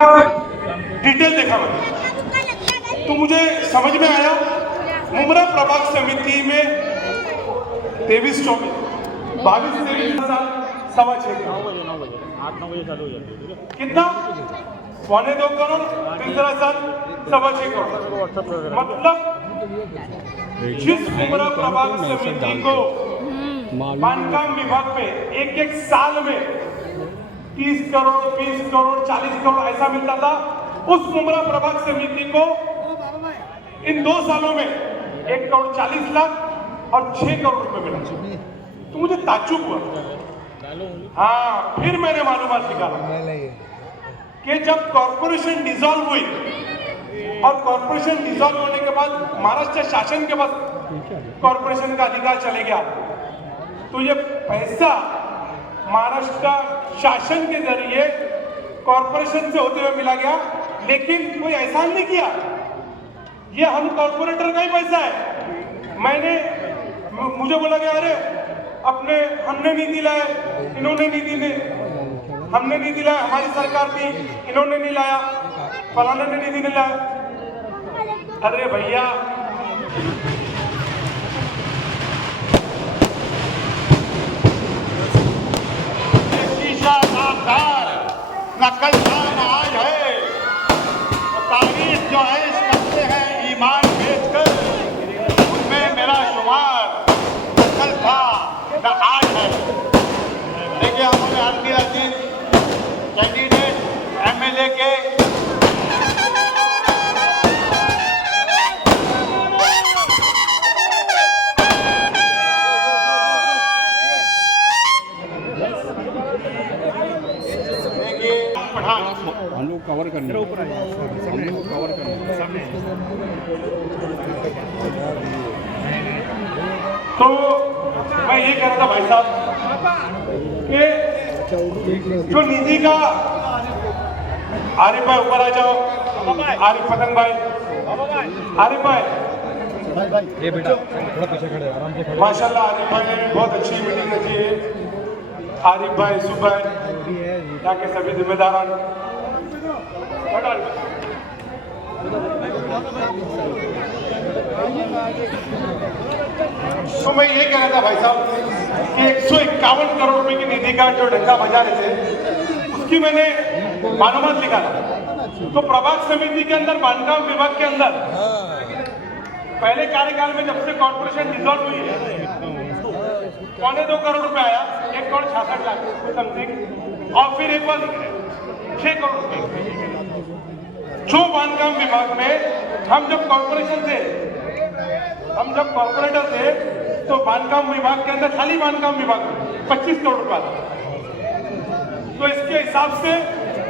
Detail देखा मैंने तो मुझे समझ में आया मुमरा प्रभाग समिति में 23-24 22-23 साल 6.25 चालू हो जाती है। कितना 2.25 करोड़ तीसरा साल 6.25 करोड़ मतलब जिस मुमरा प्रभाग समिति को बांधकाम विभाग में एक साल में 30 करोड़ 20 करोड़ 40 करोड़ ऐसा मिलता था, उस मुमरा प्रभाग समिति को इन 2 सालों में 1 करोड़ 40 लाख और 6 करोड़ रुपए मिला। तो मुझे ताज्जुब हुआ। हाँ, फिर मैंने मालूमात निकाला कि जब कॉर्पोरेशन डिसॉल्व हुई और कॉर्पोरेशन डिसॉल्व होने के बाद महाराष्ट्र शासन के पास कॉर्पोरेशन का अधिकार चले गया, तो ये पैसा महाराष्ट्र शासन के जरिए कॉर्पोरेशन से होते हुए मिला गया, लेकिन कोई एहसान नहीं किया। ये हम कॉर्पोरेटर का ही पैसा है। मुझे बोला गया अरे हमने नहीं दिलाया, इन्होंने नहीं दिले, हमने नहीं दिलाया, हमारी सरकार थी, इन्होंने नहीं लाया, फलाने ने नहीं दिलाया। अरे भैया नकलदान आज है, तारीफ जो है करते हैं ईमान बेचकर, उनमें मेरा शुमार कल था न आज है। देखिए हमारे आरती अजीत कैंडिडेट MLA के हम लोग कवर करने तो मैं ये कह रहा था भाई साहब कि जो निधि का, आरिफ भाई ऊपर आ जाओ, आरिफ पतंग भाई, आरिफ भाई ये बेटा थोड़ा पीछे खड़े आराम से खड़े। माशाल्लाह आरिफ भाई ने बहुत अच्छी मीटिंग रखी है। आरिफ भाई, सुबह यहाँ के सभी जिम्मेदार, तो मैं ये कह रहा था भाई साहब कि 151 करोड़ रुपए की निधि का जो डंडा बजा रहे थे, उसकी मैंने मालूमात निकाला। तो प्रभाग समिति के अंदर, बांधकाम विभाग के अंदर पहले कार्यकाल में जब से कॉर्पोरेशन डिसॉल्व हुई है, 2.25 करोड़ रुपए आया, 1 करोड़ 66 लाख समथिंग, और फिर एक बार 6 करोड़ रुपए जो बांधकाम विभाग में हम जब कॉर्पोरेटर थे तो बांधकाम विभाग के अंदर खाली बांधकाम विभाग में 25 करोड़ रुपया था। तो इसके हिसाब से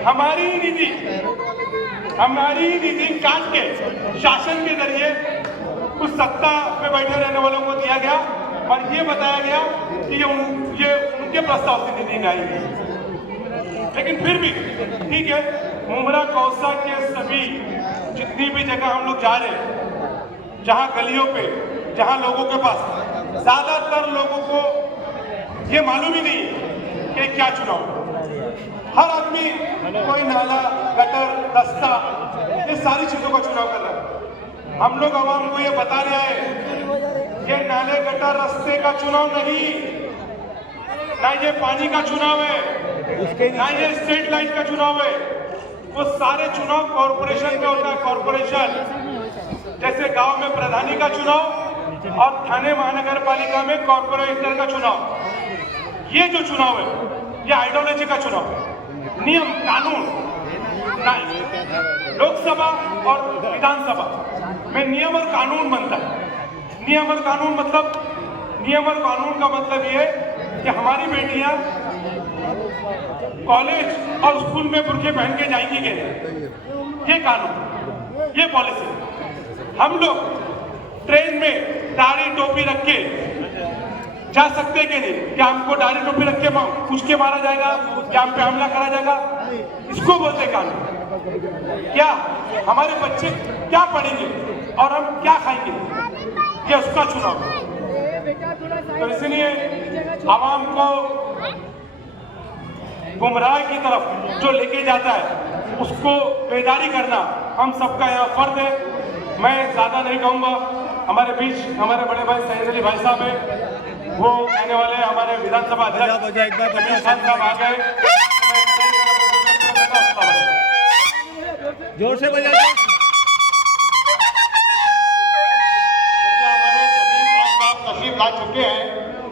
हमारी निधि काट के शासन के जरिए कुछ सत्ता में बैठे रहने वालों को दिया गया और ये बताया गया कि ये उनके प्रस्ताव से निधि नहीं आई। लेकिन फिर भी ठीक है, मुमरा कौसा के सभी जितनी भी जगह हम लोग जा रहे हैं, जहां गलियों पे, जहां लोगों के पास, ज्यादातर लोगों को ये मालूम ही नहीं कि क्या चुनाव। हर आदमी कोई नाला, गटर, रास्ता, ये सारी चीजों का चुनाव कर रहा है। हम लोग आवाम को ये बता रहे हैं ये नाले, गटर, रास्ते का चुनाव नहीं, ना ये पानी का चुनाव है, ना ये स्ट्रीट लाइट का चुनाव है। वो सारे चुनाव कॉर्पोरेशन में होता है। कॉर्पोरेशन जैसे गांव में प्रधानी का चुनाव और थाने महानगर पालिका में कॉर्पोरेटर का चुनाव, ये जो चुनाव है ये आइडियोलॉजी का चुनाव है। नियम कानून लोकसभा और विधानसभा में नियम और कानून बनता है। नियम और कानून का मतलब ये कि हमारी बेटियां कॉलेज और स्कूल में बुर्के पहन के जाएंगी कि नहीं, ये कानून, ये पॉलिसी। हम लोग ट्रेन में दाढ़ी टोपी रख के जा सकते कि नहीं? क्या हमको दाढ़ी टोपी रख के पूछ के मारा जाएगा या हम पे हमला करा जाएगा? इसको बोलते कानून। क्या हमारे बच्चे क्या पढ़ेंगे और हम क्या खाएंगे, ये उसका चुनाव है। तो इसलिए आवाम को गुमराह की तरफ जो लेके जाता है उसको बेदारी करना हम सबका यह फर्ज है। मैं ज़्यादा नहीं कहूँगा, हमारे बीच हमारे बड़े भाई सैयद अली भाई साहब है, वो कहने वाले हमारे विधानसभा अध्यक्ष जमीर खान साहब आ गए। जोर से बजा। हमारे समीम खान साहब तशरीफ ला चुके हैं,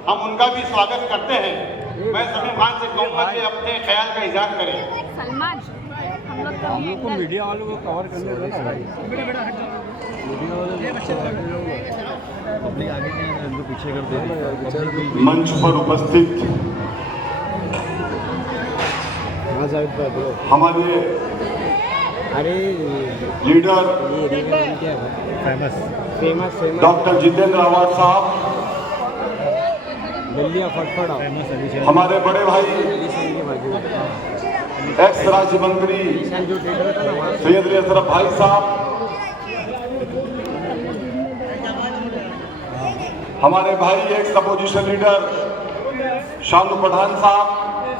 हम उनका भी स्वागत करते हैं। मैं समीम खान से कहूँगा कि अपने ख्याल का इजहार करें। सलमान हम लोग हम लोग को मीडिया वालों को कवर करने देना भाई। मीडिया वाले पब्लिक आगे नहीं, इनको पीछे कर दे। मंच पर उपस्थित हमारे लीडर फेमस डॉक्टर जितेंद्र आवाज साहब, हमारे बड़े भाई एक्स राज्य मंत्री सैयद अली अशरफ भाई साहब, हमारे भाई ex opposition leader Shanu Pathan साहब,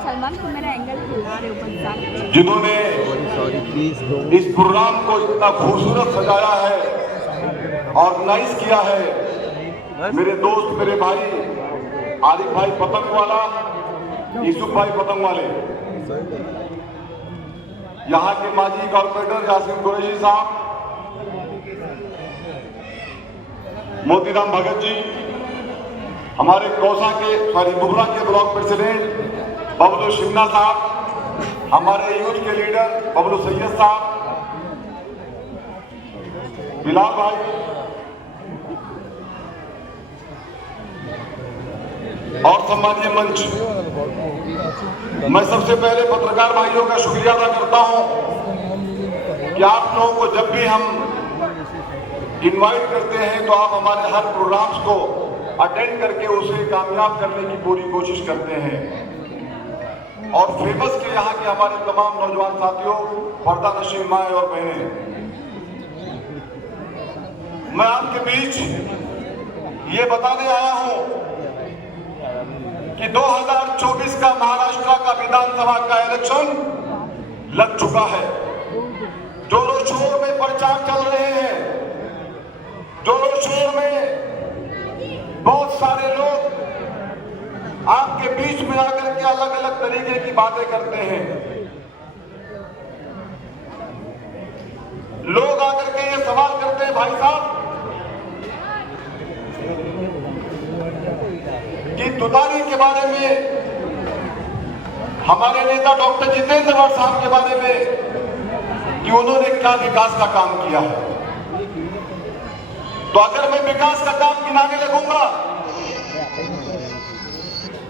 सलमान को मेरा एंगल खिला रहे ऊपर से। जिन्होंने इस प्रोग्राम को इतना खूबसूरत सजाया है, ऑर्गेनाइज किया है। मेरे दोस्त, मेरे भाई आरिफ भाई पतंग वाला, यूसुफ भाई पतंग वाले, यहाँ के माजी कॉर्पोरेटर यासीन कुरैशी साहब, मोतीराम भगत जी, हमारे कौसा के बुबरा के ब्लॉक प्रेसिडेंट बबलू शिन्ना साहब, हमारे यूथ के लीडर बबलू सैयद साहब, बिलाल भाई, और सम्मानीय मंच, मैं सबसे पहले पत्रकार भाइयों का शुक्रिया अदा करता हूं कि आप लोगों को जब भी हम इनवाइट करते हैं तो आप हमारे हर प्रोग्राम्स को अटेंड करके उसे कामयाब करने की पूरी कोशिश करते हैं। और फेमस के यहाँ के हमारे तमाम नौजवान साथियों, पर्दा नशीन माए और बहनें, मैं आपके बीच ये बताने आया हूं कि 2024 का महाराष्ट्र का विधानसभा का इलेक्शन लग चुका है। जोरों शोर में प्रचार चल रहे हैं, जोरों शोर में बहुत सारे लोग आपके बीच में आकर के अलग अलग तरीके की बातें करते हैं। लोग आकर के ये सवाल करते हैं, भाई साहब, कि तुतारी के बारे में, हमारे नेता डॉक्टर जितेंद्र आवाज साहब के बारे में, कि उन्होंने क्या विकास का काम किया है। तो अगर मैं विकास का काम गिनाने लगूंगा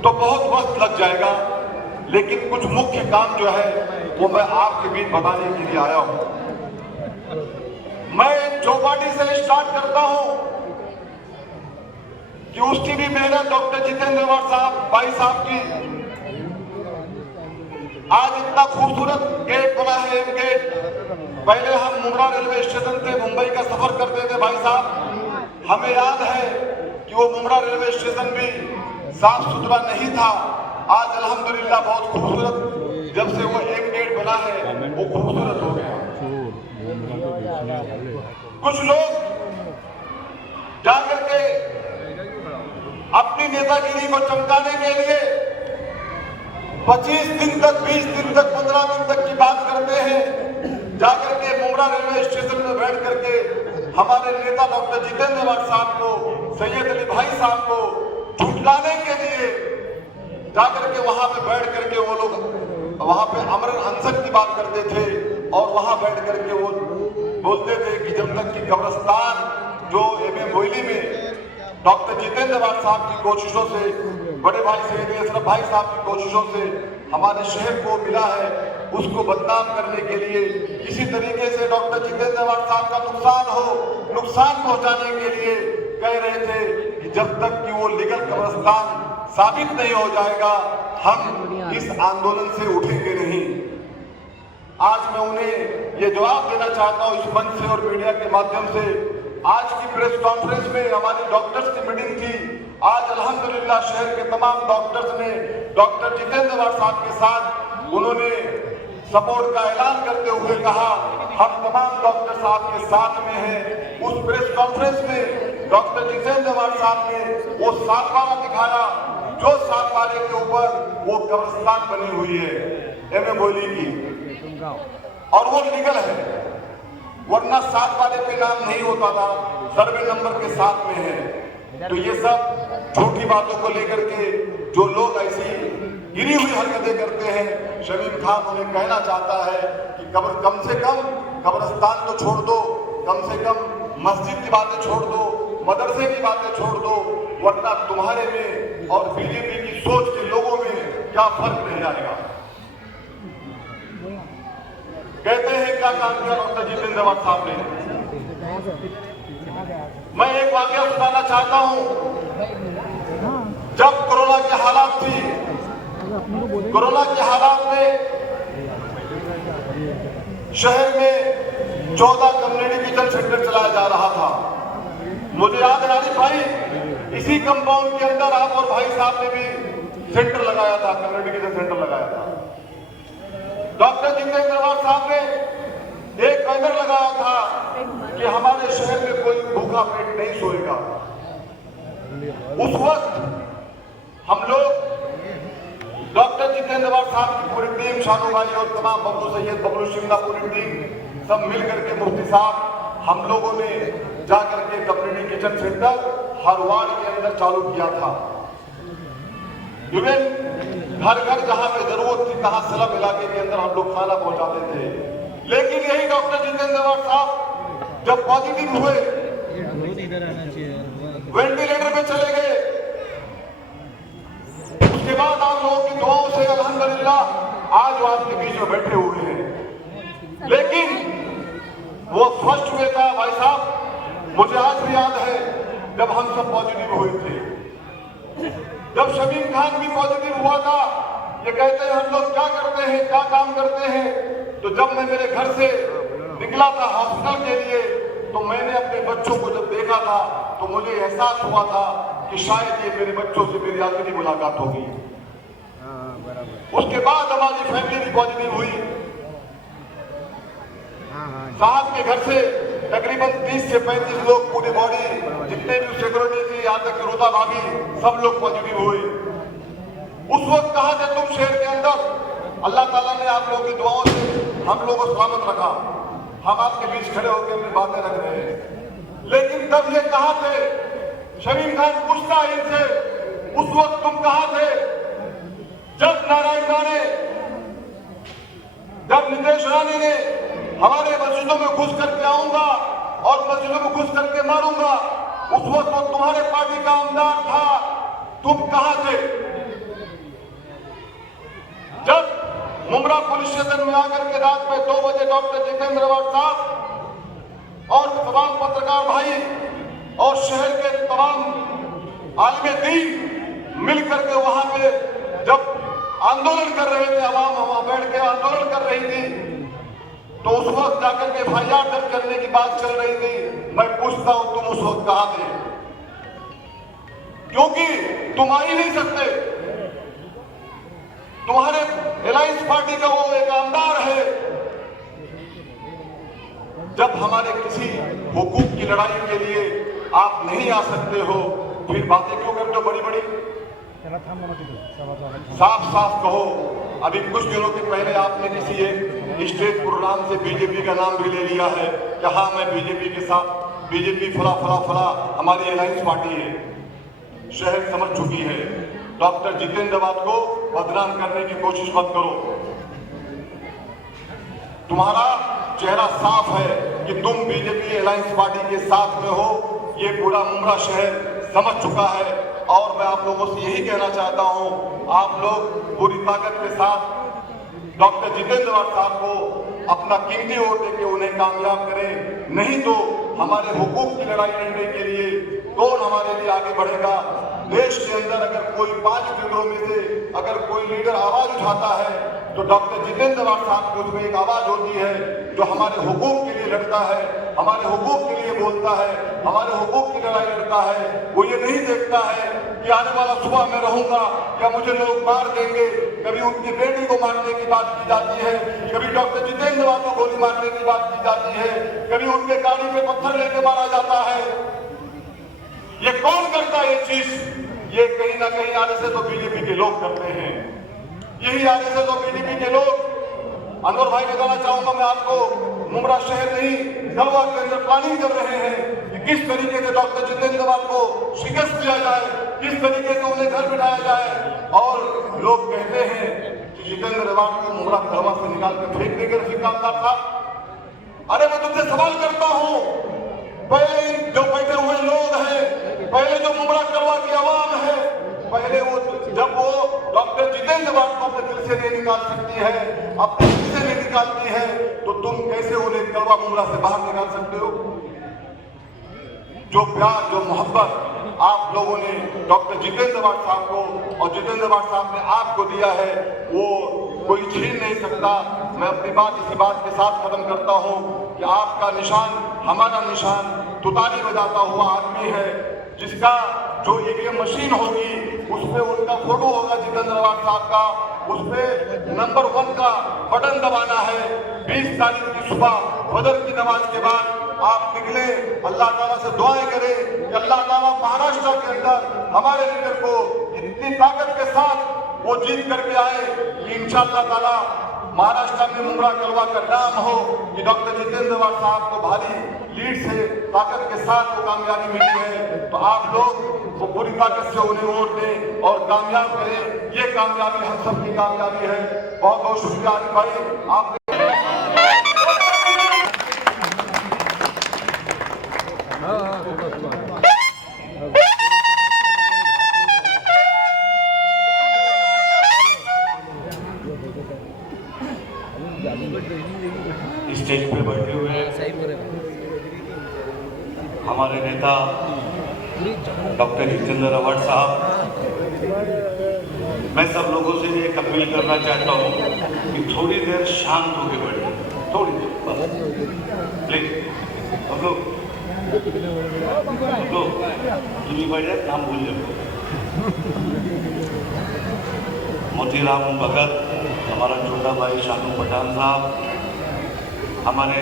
तो बहुत वक्त लग जाएगा, लेकिन कुछ मुख्य काम जो है वो मैं आपके बीच बताने के लिए आया हूं। मैं चौपाटी से स्टार्ट करता हूं कि उसकी भी मेहनत डॉक्टर जितेंद्र आवाज साहब भाई साहब की। आज इतना खूबसूरत गेट बना है, एम गेट। पहले हम मुंब्रा रेलवे स्टेशन से मुंबई का सफर करते थे भाई साहब, हमें याद है कि वो मुंब्रा रेलवे स्टेशन भी साफ सुथरा नहीं था। आज अल्हम्दुलिल्लाह बहुत खूबसूरत, जब से वो एम गेट बना है वो खूबसूरत हो गया। कुछ लोग जाकर के अपनी नेतागिरी को चमकाने के लिए 25 दिन तक, 20 दिन तक, 15 दिन तक की बात करते हैं। जाकर के मुंब्रा रेलवे स्टेशन में बैठ करके हमारे नेता डॉक्टर जितेंद्र आवाज साहब को, सैयद अली भाई साहब को झुठलाने के लिए जाकर के वहां पे बैठ करके वो लोग वहां पे अमरन अनशन की बात करते थे और वहां बैठ करके वो बोलते थे कि जब तक कि कब्रिस्तान जो एमए मोइली में डॉक्टर जितेंद्र आवाज साहब की कोशिशों से, बड़े भाई सैयद अली अशरफ भाई साहब की कोशिशों से हमारे शहर को मिला है, उसको बदनाम करने के लिए किसी तरीके से डॉक्टर जितेंद्र आवाज साहब का नुकसान पहुंचाने के लिए कह रहे थे कि जब तक कि वो लीगल कब्रिस्तान साबित नहीं हो जाएगा हम इस आंदोलन से उठेंगे नहीं। आज मैं उन्हें ये जवाब देना चाहता हूं इस मंच से और मीडिया के माध्यम से। आज की प्रेस कॉन्फ्रेंस में हमारी डॉक्टर्स की मीटिंग थी। आज अल्हम्दुलिल्लाह शहर के तमाम डॉक्टर्स ने डॉक्टर जितेंद्र आवाज साहब के साथ उन्होंने सपोर्ट का ऐलान करते हुए कहा हम तमाम डॉक्टर साहब के साथ में हैं। उस प्रेस कॉन्फ्रेंस में डॉक्टर जितेंद्र अवाड साहब ने वो सातवारा दिखाया जो सातवारे के ऊपर वो कब्रिस्तान बनी हुई है एमए बोली की, और वो लीगल है, वरना सातवारे पे नाम नहीं होता था, सर्वे नंबर के साथ में है। तो ये सब झूठी बातों को लेकर के जो लोग ऐसी गिरी हुई हरकतें करते हैं, शमीम खान उन्हें कहना चाहता है कि कम से कम कब्रिस्तान तो छोड़ दो, कम से कम मस्जिद की बातें छोड़ दो, मदरसे की बातें छोड़ दो, वरना तुम्हारे में और बीजेपी की सोच के लोगों में क्या फर्क रह जाएगा। कहते हैं क्या काम किया डॉक्टर जितेंद्र अवाड साहब ने। मैं एक वाकया बताना चाहता हूं। जब कोरोना के हालात थी, कोरोना के हालात में शहर में 14 कम्युनिटी किचन सेंटर चलाया जा रहा था। मुझे याद है आरिफ भाई, इसी कंपाउंड के अंदर आप और भाई साहब ने भी सेंटर लगाया था, कम्युनिटी किचन सेंटर लगाया था। डॉक्टर जितेंद्र अवाड साहब ने एक बैनर लगाया था कि हमारे शहर में कोई भूखा पेट नहीं सोएगा। उस वक्त हम लोग डॉक्टर जितेंद्र अवाड साहब की पूरी टीम, शानू भाई और तमाम बबलू सैयद, बबलू शिंदा, पूरी टीम सब मिल करके मुफ्ती साहब हम लोगों ने जाकर के कम्युनिटी किचन सेंटर हर वार्ड के अंदर चालू किया था। इवन घर घर जहां पे जरूरत थी तहां स्लम इलाके के अंदर हम लोग खाना पहुंचाते थे। लेकिन यही डॉक्टर जितेंद्र अवाड साहब जब पॉजिटिव हुए, वेंटिलेटर पे चले गए, उसके बाद आप लोगों की दुआओं से अल्हम्दुलिल्लाह आज वो आपके बीच में बैठे हुए हैं। लेकिन वो फर्स्ट हुए था भाई साहब, मुझे आज भी याद है जब हम सब पॉजिटिव हुए थे, जब शमीम खान भी पॉजिटिव हुआ था। ये कहते हैं हम लोग क्या करते हैं, क्या काम करते हैं। तो जब मैं मेरे घर से निकला था हॉस्पिटल के लिए, तो मैंने अपने बच्चों को जब देखा था तो मुझे एहसास हुआ था कि शायद ये मेरे बच्चों से मेरी आखिरी मुलाकात होगी। उसके बाद हमारी फैमिली भी पॉजिटिव हुई। साहब के घर से तकरीबन 30 से 35 लोग, पूरी बॉडी जितने भी सिक्योरिटी थी, यहाँ तक रोता भाभी, सब लोग पॉजिटिव हुए। उस वक्त कहा था तुम शहर के अंदर, अल्लाह ताला ने आप लोगों की दुआओं से हम लोगों को सलामत रखा। हम आपके बीच खड़े होकर अपनी बातें रख रहे हैं। लेकिन तब ये कहा थे, शमीम खान पूछता है इनसे, उस वक्त तुम कहा थे जब नारायण राणे, जब नितेश राणे ने हमारे मस्जिदों में घुस करके आऊंगा और मस्जिदों में घुस करके मारूंगा, उस वक्त वो तुम्हारे पार्टी का आमदार था, तुम कहां थे? जब मुमरा पुलिस स्टेशन में आकर के रात में 2 बजे डॉक्टर जितेंद्र अवाड साहब और तमाम पत्रकार भाई और शहर के तमाम आलिम दीन मिलकर के वहां पे जब आंदोलन कर रहे थे, आवाम वहां बैठ के आंदोलन कर रही थी, तो उस वक्त जाकर के FIR दर्ज करने की बात चल रही थी। मैं पूछता हूं तुम उस वक्त कहां थे? क्योंकि तुम आ ही नहीं सकते। तुम्हारे अलायंस पार्टी का वो एक आमदार है। जब हमारे किसी हुकूक की लड़ाई के लिए आप नहीं आ सकते हो, फिर बातें क्यों करते हो बड़ी बड़ी? साफ साफ कहो। अभी कुछ दिनों के पहले आपने किसी एक स्टेट प्रोग्राम से बीजेपी का नाम भी ले लिया है कि हाँ मैं बीजेपी के साथ, बीजेपी फला फला फला हमारी अलायंस पार्टी है। शहर समझ चुकी है। डॉक्टर जितेंद्र अवाड को बदनाम करने की कोशिश मत करो। तुम्हारा चेहरा साफ है कि तुम बीजेपी अलायंस पार्टी के साथ में हो। ये पूरा मुमरा शहर समझ चुका है और मैं आप लोगों से यही कहना चाहता हूं, आप लोग पूरी ताकत के साथ डॉक्टर जितेंद्र अवाड साहब को अपना कीमती वोट देकर उन्हें कामयाब करें। नहीं तो हमारे हुकूक की लड़ाई लड़ने के लिए कौन हमारे लिए आगे बढ़ेगा? देश के अंदर अगर कोई 5 लीडरों में से अगर कोई लीडर आवाज उठाता है तो डॉक्टर जितेंद्र अवाड साहब की उसमें एक आवाज होती है जो हमारे हुकूक के लिए लड़ता है, हमारे हुकूक के लिए बोलता है, हमारे हुकूक की लड़ाई लड़ता है। वो ये नहीं देखता है कि आने वाला सुबह मैं रहूंगा या मुझे लोग मार देंगे। कभी उनकी बेटी को मारने की बात की जाती है, कभी डॉक्टर जितेंद्र वाल को गोली मारने की बात की जाती है, कभी उनके गाड़ी पे पत्थर लेके मारा जाता है। ये कौन करता है ये चीज? ये कहीं ना कहीं आरएसएस और बीजेपी के लोग करते हैं। यही आरएसएस और बीजेपी के लोग, अनवर भाई बताना चाहूंगा मैं आपको, मुमरा शहर नहीं गलवा के अंदर प्लानिंग कर रहे हैं कि किस तरीके से डॉक्टर जितेंद्र वाल को शिकस्त दिया जाए, किस तरीके से उन्हें घर बिठाया जाए। और लोग कहते हैं कि जितेंद्र वाल को मुमरा गलवा से निकाल कर फेंक देंगे रफीक कामदार साहब। अरे मैं तुमसे सवाल करता हूं, पहले जो बैठे हुए लोग हैं, पहले जो मुमरा गलवा की आवाम है, पहले वो जब वो डॉक्टर जितेंद्र वाल को अपने दिल से नहीं निकाल सकती है, अपने दिल से नहीं निकालती है, तो तुम कैसे उन्हें गलवा मुमरा से बाहर निकाल सकते हो? जो प्यार, जो मोहब्बत आप लोगों ने डॉक्टर जितेंद्र वाल साहब को और जितेंद्र वाल साहब ने आपको दिया है, वो कोई छीन नहीं सकता। मैं अपनी बात इसी बात के साथ खत्म करता हूं कि आपका निशान हमारा निशान तुतारी बजाता हुआ आदमी है, जिसका जो ईवीएम मशीन होगी उसमें उनका फोटो होगा जितेंद्र वाल साहब का, उसमें नंबर 1 का बटन दबाना है। 20 तारीख की सुबह फजर की नमाज के बाद आप निकले, अल्लाह ताला से दुआएं करें कि अल्लाह ताला महाराष्ट्र के अंदर हमारे लीडर को इतनी ताकत के साथ वो जीत करके आए कि इंशाअल्लाह ताला महाराष्ट्र में मुमरा गलवा का नाम हो कि डॉक्टर जितेंद्र वाल साहब को भारी लीड से ताकत के साथ वो कामयाबी मिली है। तो आप लोग वो पूरी ताकत से उन्हें वोट दें और कामयाब करें। ये कामयाबी हम सब की कामयाबी है। बहुत बहुत शुक्रिया आरिफ भाई, आप स्टेज पे बैठे हुए हमारे नेता डॉक्टर जितेंद्र अवार्ड साहब, मैं सब लोगों से एक अपील करना चाहता हूँ कि थोड़ी देर शांत होकर बैठे, थोड़ी देर बस प्लीज। हम लोग तुम्हें बैठ जाए, नाम भूल जाओ। मोतीराम भगत, हमारा छोटा भाई शानू पठान साहब, हमारे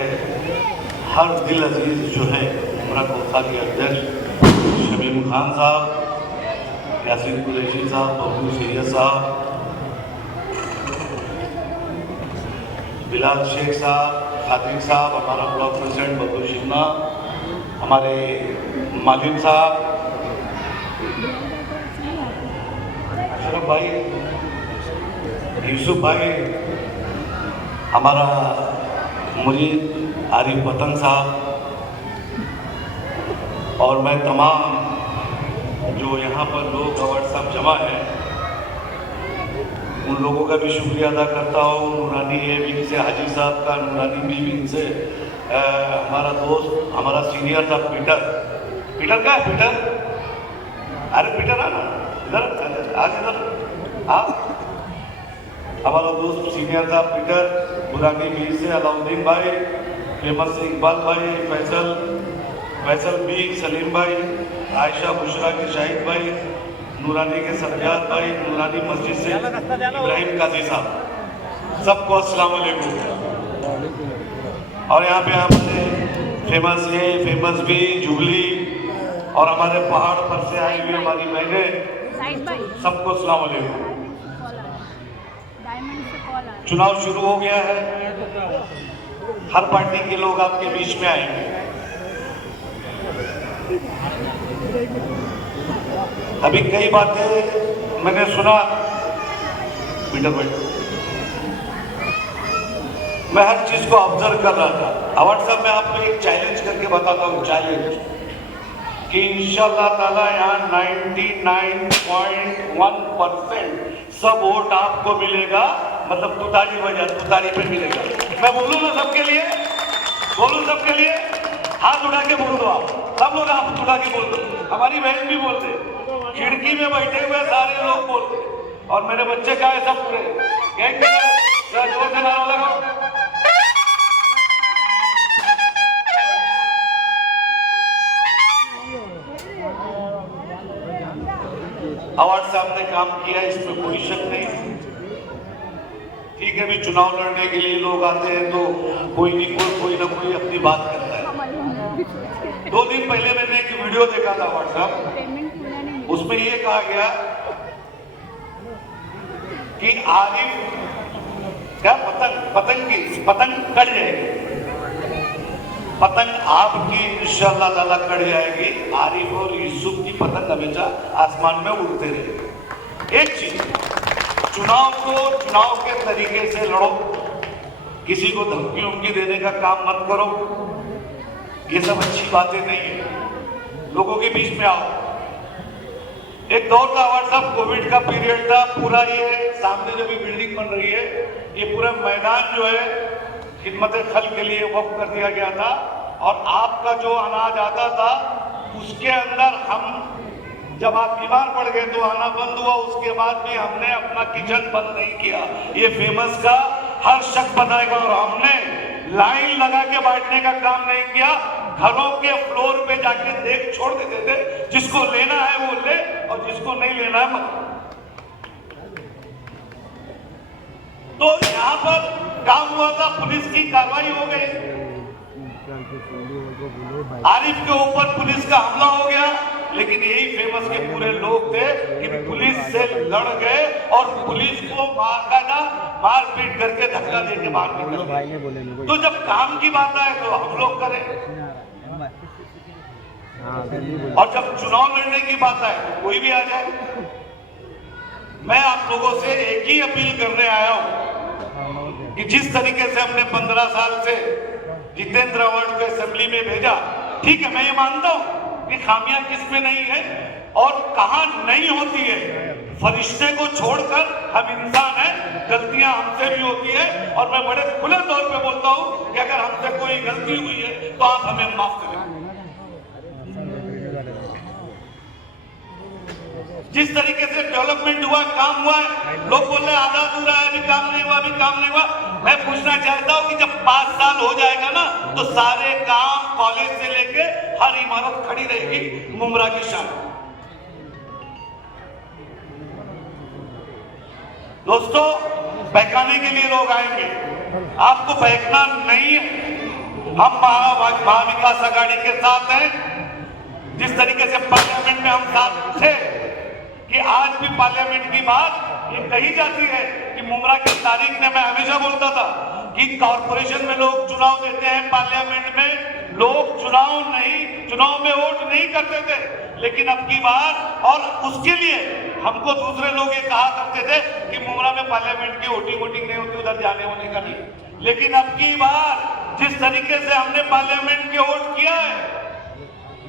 हर दिल अजीज जो है उमरा कोसा के अध्यक्ष शमीम खान साहब, यासीन कुरैशी साहब, बबलू सैयद साहब, बिलाल शेख साहब, खातिक साहब, हमारा ब्लॉक प्रेसिडेंट बबलू शिमना, हमारे मालिक साहब, अशरफ भाई, यूसुफ भाई, हमारा मुरीद आरिफ पतंग साहब, और मैं तमाम जो यहाँ पर लोग अवार्ड साहब जमा हैं उन लोगों का भी शुक्रिया अदा करता हूँ। नूरानी ए विंग से हाजी साहब का, नूरानी बी विंग से हमारा दोस्त, हमारा सीनियर था पीटर का है पीटर, अरे पीटर आना इधर, आज इधर आप, हमारा दोस्त सीनियर था पीटर, नूरानी बी से अलाउद्दीन भाई, फेमस से इकबाल भाई, फैसल बी, सलीम भाई, आयशा बुशरा के शाहिद भाई, नूरानी के सज्जाद भाई, नूरानी मस्जिद से इब्राहिम काजी साहब, सबको अस्सलाम वालेकुम। और यहाँ पे हमारे फेमस ए, फेमस बी, जुबली और हमारे पहाड़ पर से आई हुई हमारी बहनें, सबको अस्सलाम वालेकुम। चुनाव शुरू हो गया है, हर पार्टी के लोग आपके बीच में आएंगे। अभी कई बातें मैंने सुना, मैं हर चीज को ऑब्जर्व कर रहा था। अवार्ड साहब, मैं आपको एक चैलेंज करके बताता हूँ, चैलेंज कि इंशाल्लाह ताला यहाँ 99.1% सब वोट आपको मिलेगा, मतलब तुतारी वजह तुतारी पे मिलेगा। मैं बोलूँ ना सबके लिए, बोलूँ सबके लिए, हाथ उठा के बोल दो, आप सब लोग हाथ उठा के बोल दो, हमारी बहन भी बोल दे, खिड़की में बैठे हुए सारे लोग बोल दे, और मेरे बच्चे का है सब पूरे गैंग के जोर से नारा लगाओ। अवार्ड साहब ने काम किया, इसमें कोई शक नहीं। ठीक है, भी चुनाव लड़ने के लिए लोग आते हैं तो कोई ना कोई अपनी बात करता है। 2 दिन पहले मैंने एक वीडियो देखा था व्हाट्सएप, पेमेंट पूरा नहीं उसमें ये कहा गया कि आरिफ क्या पतंग कट जाएगी, पतंग आपकी इंशाअल्लाह ताला कट जाएगी। आरिफ और यूसुफ की पतंग हमेशा आसमान में उड़ते रहे। एक चीज, चुनाव को चुनाव के तरीके से लड़ो, किसी को धमकी उमकी देने का काम मत करो, ये सब अच्छी बातें नहीं है। लोगों के बीच में आओ। एक दौर था व्हाट्सएप, कोविड का पीरियड था, पूरा ये सामने जो भी बिल्डिंग बन रही है, ये पूरा मैदान जो है खिदमत खल के लिए वक्फ कर दिया गया था, और आपका जो अनाज आता था उसके अंदर हम, जब आप बीमार पड़ गए तो आना बंद हुआ, उसके बाद भी हमने अपना किचन बंद नहीं किया। ये फेमस का हर शख्स बताएगा। और हमने लाइन लगा के बैठने का काम नहीं किया, घरों के फ्लोर पे जाके देख छोड़ देते थे, जिसको लेना है वो ले और जिसको नहीं लेना है मत। तो यहाँ पर काम हुआ था, पुलिस की कार्रवाई हो गई, आरिफ के ऊपर पुलिस का हमला हो गया, लेकिन यही फेमस के पूरे लोग थे कि पुलिस से लड़ गए और पुलिस को मारपीट करके धक्का देके बाहर निकल गए। तो जब काम की बात आए तो हम लोग करें, और जब चुनाव लड़ने की बात आए तो कोई भी आ जाए। मैं आप लोगों से एक ही अपील करने आया हूं कि जिस तरीके से हमने 15 साल से जितेंद्र अवार्ड को असेंबली में भेजा, ठीक है, मैं ये मानता हूं कि खामियां किस में नहीं है और कहां नहीं होती है। फरिश्ते को छोड़कर हम इंसान हैं, गलतियां हमसे भी होती है, और मैं बड़े खुले तौर पे बोलता हूं कि अगर हमसे कोई गलती हुई है तो आप हमें माफ करें। जिस तरीके से डेवलपमेंट हुआ, काम हुआ है, लोग बोल रहे आधा अधूरा है, अभी काम नहीं हुआ, अभी काम नहीं हुआ। मैं पूछना चाहता हूं कि जब 5 साल हो जाएगा ना, तो सारे काम, कॉलेज से लेके हर इमारत खड़ी रहेगी मुमरा की शान। दोस्तों, बहकाने के लिए लोग आएंगे, आपको बहकना नहीं है। हम महाविकास आघाड़ी के साथ हैं। जिस तरीके से पार्लियामेंट में हम साथ थे, कि आज भी पार्लियामेंट की बात ये कही जाती है कि मुमरा की तारीख ने, मैं हमेशा बोलता था कि कॉर्पोरेशन में लोग चुनाव देते हैं, पार्लियामेंट में लोग चुनाव में वोट नहीं करते थे, लेकिन अब की बार, और उसके लिए हमको दूसरे लोग ये कहा करते थे कि मुमरा में पार्लियामेंट की वोटिंग नहीं होती, उधर जाने होने का नहीं। लेकिन अब की बार जिस तरीके से हमने पार्लियामेंट के वोट किया है,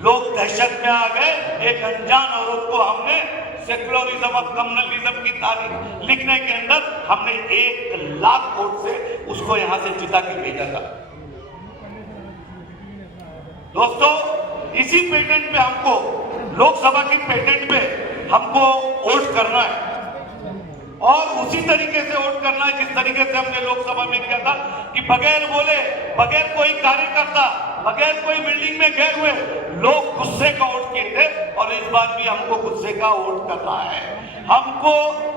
लोग दहशत में आ गए। एक अनजान औरत को हमने सेक्युलरिज्म और कम्युनलिज्म की तारीख लिखने के अंदर हमने 1 लाख वोट से उसको यहां से जिता के भेजा था। दोस्तों, इसी पेटेंट पे हमको, लोकसभा की पेटेंट पे हमको वोट करना है, और उसी तरीके से वोट करना है जिस तरीके से हमने लोकसभा में किया था कि बगैर बोले, बगैर कोई कार्यकर्ता, बगैर कोई बिल्डिंग में गए हुए लोग गुस्से का वोट किए थे, और इस बार भी हमको गुस्से का वोट करना है। हमको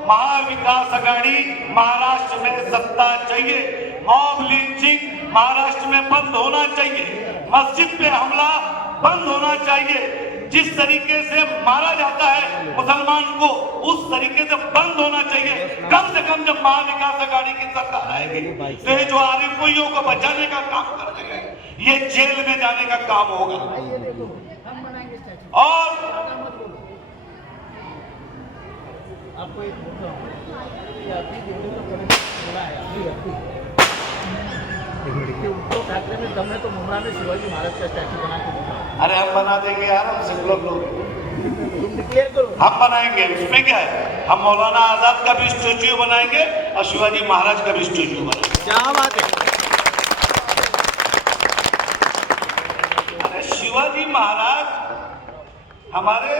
महाविकास आघाड़ी महाराष्ट्र में सत्ता चाहिए। मॉब लिंचिंग महाराष्ट्र में बंद होना चाहिए। मस्जिद पे हमला बंद होना चाहिए। जिस तरीके से मारा जाता है मुसलमान को, उस तरीके से बंद होना चाहिए। कम से कम जब महाविकास आघाड़ी की सरकार आएगी तो ये जो आरिफोइयों को बचाने का काम कर रहे हैं, ये जेल में जाने का काम होगा। और उद्धव ठाकरे ने दम है तो मुमरा में शिवाजी महाराज का स्टैचू बना के दिखा। अरे हम बना देंगे यार, हम सेकुलर लोग, तुम डिक्लेयर करो, हम बनाएंगे, उसमें क्या है। हम मौलाना आजाद का भी स्टैचू बनाएंगे और शिवाजी महाराज का भी स्टैचू बनाएंगे। क्या बात है। अरे शिवाजी महाराज हमारे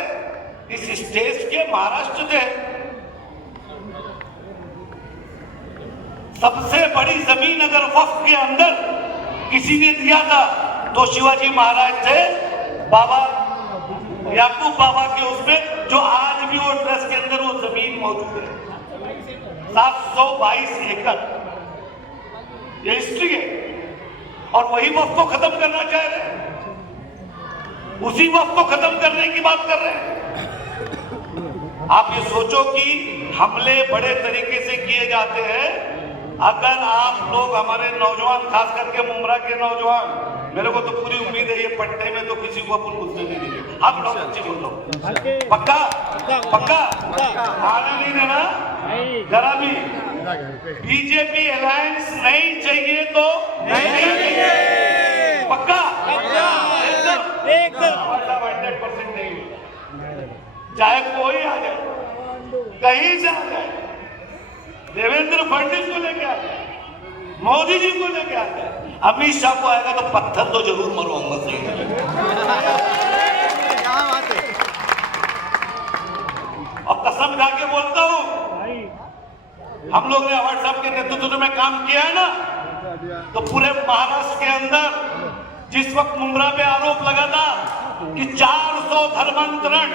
इस स्टेट के महाराष्ट्र के सबसे बड़ी जमीन अगर वक्फ के अंदर किसी ने दिया था तो शिवाजी महाराज थे। बाबा याकूब बाबा के उसमें, जो आज भी वो ट्रस्ट के अंदर वो जमीन मौजूद है, 722 एकड़। ये हिस्ट्री है। और वही वक्त को खत्म करना चाह रहे हैं, उसी वक्त को खत्म करने की बात कर रहे हैं। आप ये सोचो कि हमले बड़े तरीके से किए जाते हैं। अगर आप लोग हमारे नौजवान, खास करके मुमरा के नौजवान, मेरे को तो पूरी उम्मीद है ये पट्टे में तो किसी को अपन घुसने नहीं देंगे। आप लोग अच्छे बोल लो, पक्का पक्का आने नहीं देना जरा भी। बीजेपी अलायंस नहीं चाहिए तो नहीं चाहिए, पक्का एकदम 100% नहीं होगा। चाहे कोई आ जाए, कहीं से आ जाए, देवेंद्र फडणवीस को लेके आ जाए, मोदी जी को लेके आ जाए, अमित शाह को आएगा तो पत्थर तो जरूर मरवाऊंगा। सही और कसम खा के बोलता हूं, हम लोग ने अवार्ड साहब के नेतृत्व में काम किया है ना, तो पूरे महाराष्ट्र के अंदर जिस वक्त मुमरा पे आरोप लगा था कि 400 धर्मांतरण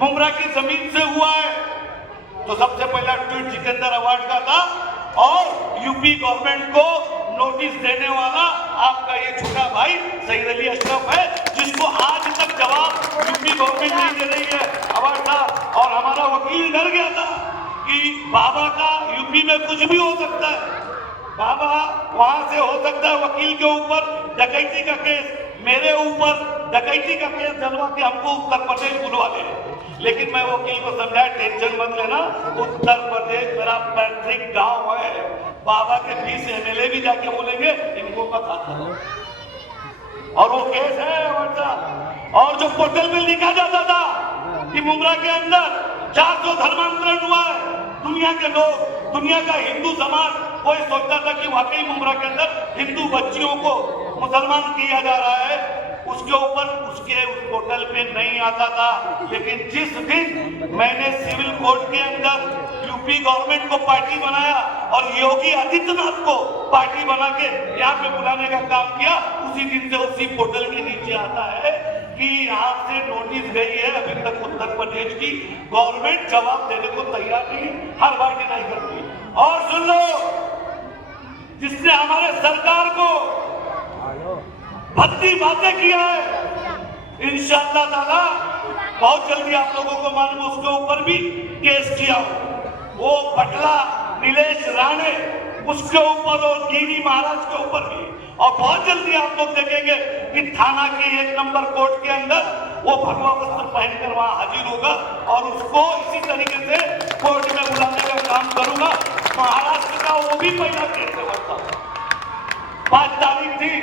मुमरा की जमीन से हुआ है, तो सबसे पहला ट्वीट जितेंद्र अवार्ड का था। और यूपी गवर्नमेंट को नोटिस देने वाला आपका ये छोटा भाई सईद अली अशरफ है, जिसको आज तक जवाब यूपी गवर्नमेंट नहीं दे रही है अवार्ड था। और हमारा वकील डर गया था कि बाबा का यूपी में कुछ भी हो सकता है, बाबा वहां से हो सकता है वकील के ऊपर डकैती का केस, मेरे ऊपर डकैती का केस डलवा के हमको उत्तर प्रदेश बुलवा दे। लेकिन मैं वकील को समझाया, टेंशन मत लेना, उत्तर प्रदेश मेरा पैतृक गांव है, बाबा के 20 MLA भी जाके बोलेंगे इनको पता करो। और वो केस है वर्षा। और जो पोर्टल में लिखा जाता था कि मुमरा के अंदर 400 धर्मांतरण हुआ है, दुनिया के लोग, दुनिया का हिंदू समाज कोई सोचता था कि वाकई मुमरा के अंदर हिंदू बच्चियों को मुसलमान किया जा रहा है, उसके ऊपर उसके उस पोर्टल पे नहीं आता था। लेकिन जिस दिन मैंने सिविल कोर्ट के अंदर यूपी गवर्नमेंट को पार्टी बनाया और योगी आदित्यनाथ को पार्टी बना के यहाँ पे बुलाने का काम किया, उसी दिन से उसी पोर्टल के नीचे आता है कि यहाँ से नोटिस गई है। अभी तक उत्तर प्रदेश की गवर्नमेंट जवाब देने को तैयार नहीं, हर बार डिनाई करती है। और सुन लो, जिसने हमारे सरकार को भद्दी बातें किया है, इंशाअल्लाह ताला बहुत जल्दी आप लोगों को मालूम, उसके ऊपर भी केस किया हो। वो पटला नीलेश राणे, उसके ऊपर और गिरी महाराज के ऊपर भी। और बहुत जल्दी आप लोग देखेंगे कि थाना की 1 नंबर कोर्ट के अंदर वो भगवा वस्त्र पहनकर वहां हाजिर होगा और उसको इसी तरीके से कोर्ट में बुलाने का काम करूंगा। महाराष्ट्र का वो भी पहला केस है। 5 तारीख थी,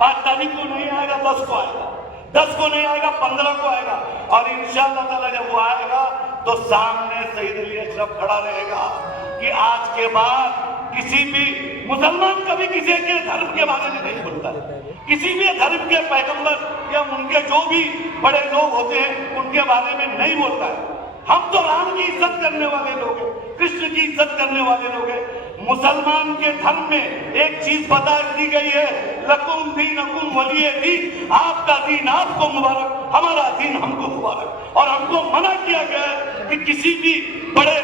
5 तारीख को नहीं आएगा, 10 को आएगा, 10 को नहीं आएगा, 15 को आएगा। और इंशाअल्लाह ताला जब वो आएगा तो सामने सईद अली अशरफ खड़ा रहेगा कि आज के बाद किसी भी मुसलमान कभी किसी के धर्म के बारे में नहीं बोलता है, किसी भी धर्म के पैगंबर या उनके जो भी बड़े लोग होते हैं उनके बारे में नहीं बोलता है। हम तो राम की इज्जत करने वाले लोग हैं, कृष्ण की इज्जत करने वाले लोग हैं। मुसलमान के धर्म में एक चीज बता दी गई है, लकुम दीनुकुम वलिय दीन, आपका दीन आपको मुबारक, हमारा दीन हमको मुबारक। और हमको मना किया गया है कि किसी भी बड़े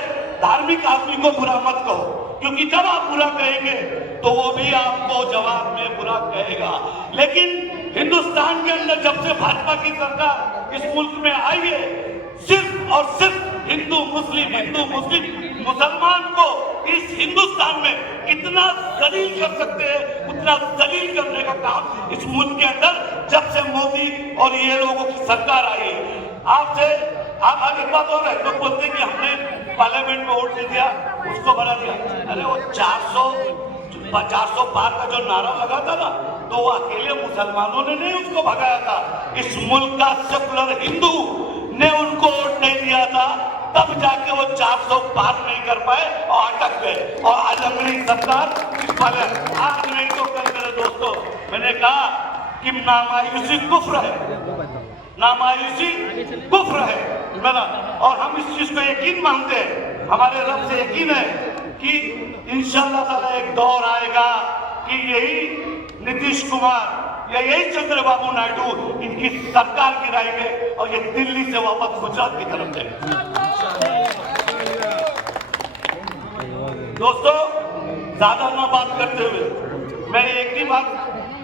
धार्मिक आदमी को बुरा मत कहो, क्योंकि जब आप बुरा कहेंगे तो वो भी आपको जवाब में बुरा कहेगा। लेकिन हिंदुस्तान के अंदर जब से भाजपा की सरकार इस मुल्क में आई है, सिर्फ और सिर्फ हिंदू मुस्लिम मुसलमान को इस हिंदुस्तान में कितना जलील कर सकते हैं उतना जलील करने का काम इस मुल्क के अंदर जब से मोदी और ये लोगों की सरकार आई है। आपसे आप आगे बात हो रहे, लोग बोलते हैं कि हमने पार्लियामेंट में वोट दे दिया, उसको बना दिया। अरे वो 400 पार का जो नारा लगा था ना, तो वो अकेले मुसलमानों ने नहीं उसको भगाया था, इस मुल्क का सेकुलर हिंदू ने उनको वोट नहीं दिया था, तब जाके वो 400 पार नहीं कर पाए और अटक गए। और आज हमारी सरकार इस वाले आज नहीं तो कल, मेरे दोस्तों, मैंने कहा कि नामायूसी कुफ्र है, नामायूसी कुफ्र है मेरा। और हम इस चीज को यकीन मानते हैं, हमारे रब से यकीन है कि इंशाअल्लाह ताला एक दौर आएगा कि यही नीतीश कुमार या यही चंद्रबाबू नायडू इनकी सरकार गिराएंगे और ये दिल्ली से वापस गुजरात की तरफ जाएंगे। दोस्तों, ज्यादा ना बात करते हुए मैं एक ही बात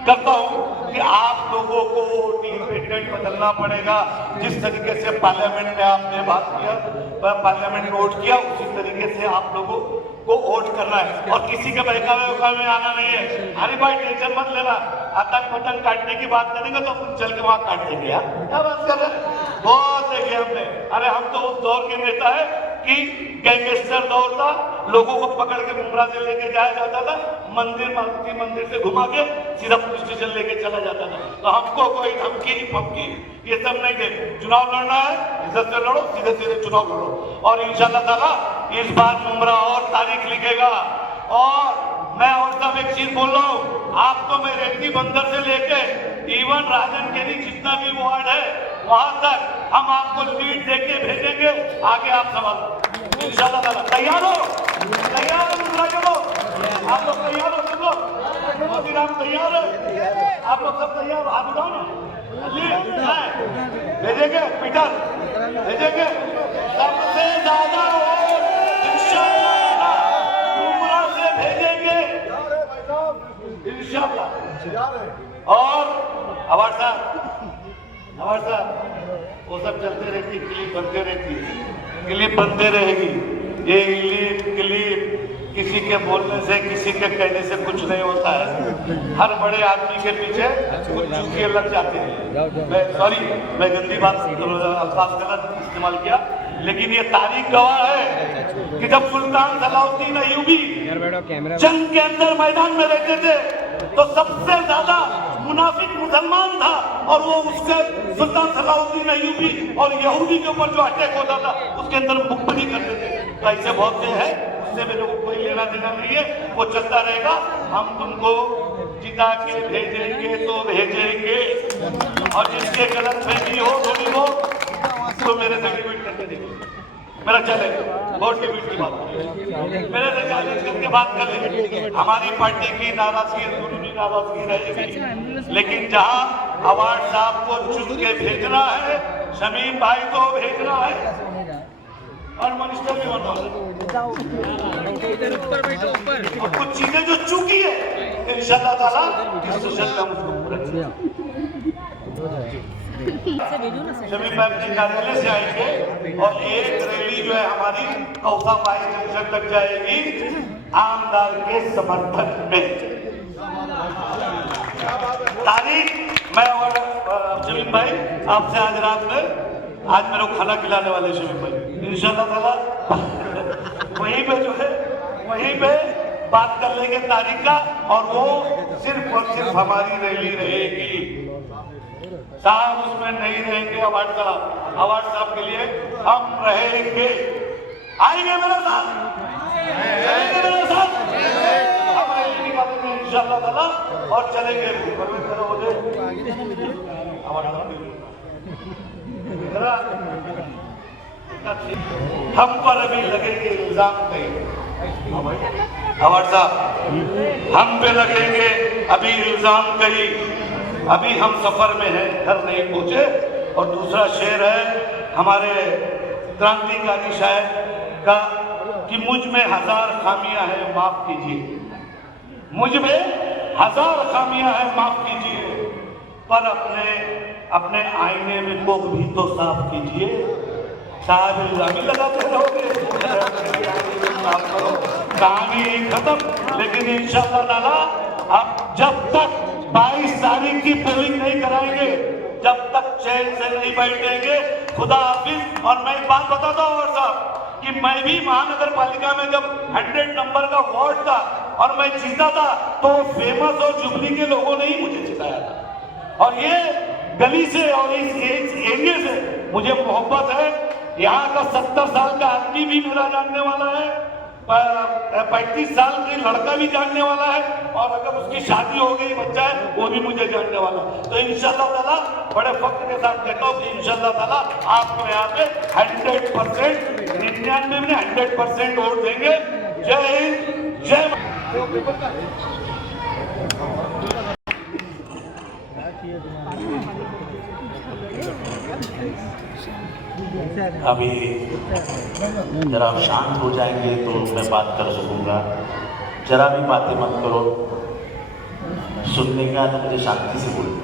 करता हूं कि आप लोगों को इंडिपेंडेंट बदलना पड़ेगा। जिस तरीके से पार्लियामेंट में आपने बात किया, पार्लियामेंट में वोट किया, उसी तरीके से आप लोगों को वोट करना है और किसी के बहकावे उहकावे में आना नहीं है। अरे भाई टेंशन मत लेना, आतंक पतंग काटने की बात करेंगे तो अपन चल के वहां काट देंगे यार, क्या बात कर रहे हैं? बहुत देखे हमने। अरे हम तो उस दौर के नेता है कि गैंगस्टर दौर था, लोगों को पकड़ के मुमरा से लेके जाया जाता था, मंदिर से घुमा के सीधा पुलिस स्टेशन लेके चला जाता था। तो हमको कोई धमकी फमकी ये सब नहीं दे। चुनाव लड़ना है, इज्जत से लड़ो, सीधे सीधे चुनाव लड़ो और इंशाल्लाह ताला इस बार मुमरा और तारीख लिखेगा। और मैं और सब एक चीज बोल रहा हूँ, आपको मैं रेती बंदर से लेके इवन राजन के लिए जितना भी वार्ड है वहां तक हम आपको लीड देके भेजेंगे। आगे आप सवाल इंशाल्लाह ताला। तैयार हो? तैयार हो मुमरा के लोग? आप लोग तैयार हो? सब लोग मोदी राम तैयार है? आप लोग सब तैयार हो? हाथ उठाओ ना। भेजेंगे पीटर, भेजेंगे सबसे ज्यादा वोट इंशाल्लाह मुमरा से भेजेंगे इंशाल्लाह। और अवार्ड साहब वो सब चलते रहती, क्लिप बनते रहती है, क्लिप बनते रहेगी। ये क्लिप किसी के बोलने से, किसी के कहने से कुछ नहीं होता है। हर बड़े आदमी के पीछे कुछ चूतिए लग जाते हैं। मैं गंदी बात अल्फाज गलत इस्तेमाल किया, लेकिन ये तारीख गवाह है कि जब सुल्तान सलाउद्दीन अय्यूबी जंग के अंदर मैदान में रहते थे तो सबसे ज्यादा मुनाफिक मुसलमान था और वो उसके सुल्तान सलाउद्दीन अय्यूबी और यहूदी के ऊपर जो अटैक होता था उसके अंदर मुखबरी करते थे। तो ऐसे बहुत से हैं, उससे मेरे को कोई लेना देना नहीं है, वो चलता रहेगा। हम तुमको जिता के भेजेंगे तो भेजेंगे और जिसके गलत फहमी हो थोड़ी हो तो मेरे से डिबेट करके देखिए, मेरा चले वोट डिबेट की बात मेरे से चैलेंज करके बात कर लेंगे। हमारी पार्टी की नाराजगी अंदरूनी नाराजगी रहेगी, लेकिन जहां अवार्ड साहब को चुन के भेजना है, शमीम भाई को भेजना है और मिनिस्टर भी बनना और कुछ चीजें जो चूकी है इंशाल्लाह ताला डिस्कशन का मुझको पूरा शमीम भाई अपने कार्यालय से आएंगे और एक रैली जो है हमारी कौसा बाई जंक्शन तक जाएगी आमदार के समर्थन में। तारीख मैं और शमीम भाई आपसे आज रात में, आज मेरे को खाना खिलाने वाले शमीम भाई इंशाल्लाह ताला वहीं पे जो है वहीं पे बात कर लेंगे तारीख का और वो सिर्फ और सिर्फ हमारी रैली रहेगी। साहब उसमें नहीं रहेंगे। अवार्ड साहब के लिए हम रहेंगे। आएंगे मेरे साथ, रहेंगे मेरे साथ, हम रैली निकालेंगे इंशाल्लाह ताला और चलेंगे। हम पर अभी लगेंगे इल्जाम कहीं, अवार्ड साहब हम पे लगेंगे अभी इल्जाम कहीं। अभी हम सफर में हैं, घर नहीं पहुंचे। और दूसरा शेर है हमारे क्रांतिकारी शायर का कि मुझ में 1000 खामियां हैं माफ कीजिए, मुझ में 1000 खामियां हैं माफ कीजिए, पर अपने आईने में कोक भी तो साफ कीजिए। साहब इल्जामी लगाते रहोगे, कहानी खत्म। लेकिन इंशाअल्लाह ताला अब जब तक 22 तारीख की पोलिंग नहीं कराएंगे, जब तक चैन से नहीं बैठेंगे, खुदा हाफिज। और मैं एक बात बताता हूँ और साहब कि मैं भी महानगर पालिका में जब 100 नंबर का वार्ड था और मैं जीता था तो फेमस और जुबली के लोगों ने ही मुझे जिताया था। और ये गली से और इस एरिया से मुझे मोहब्बत है। यहाँ का 70 साल का आदमी भी मेरा जानने वाला है, 35 साल की लड़का भी जानने वाला है और अगर उसकी शादी हो गई, बच्चा है, वो भी मुझे जानने वाला है। तो इंशाल्लाह ताला बड़े फख्र के साथ कहता हूँ कि इंशाल्लाह ताला आपको यहाँ पे 100%, 99 में 100% वोट देंगे। जय हिंद, जय अभी जरा आप शांत हो जाएंगे तो मैं बात कर सकूंगा। जरा भी बातें मत करो। सुनने का तो मुझे शांति से बोलते।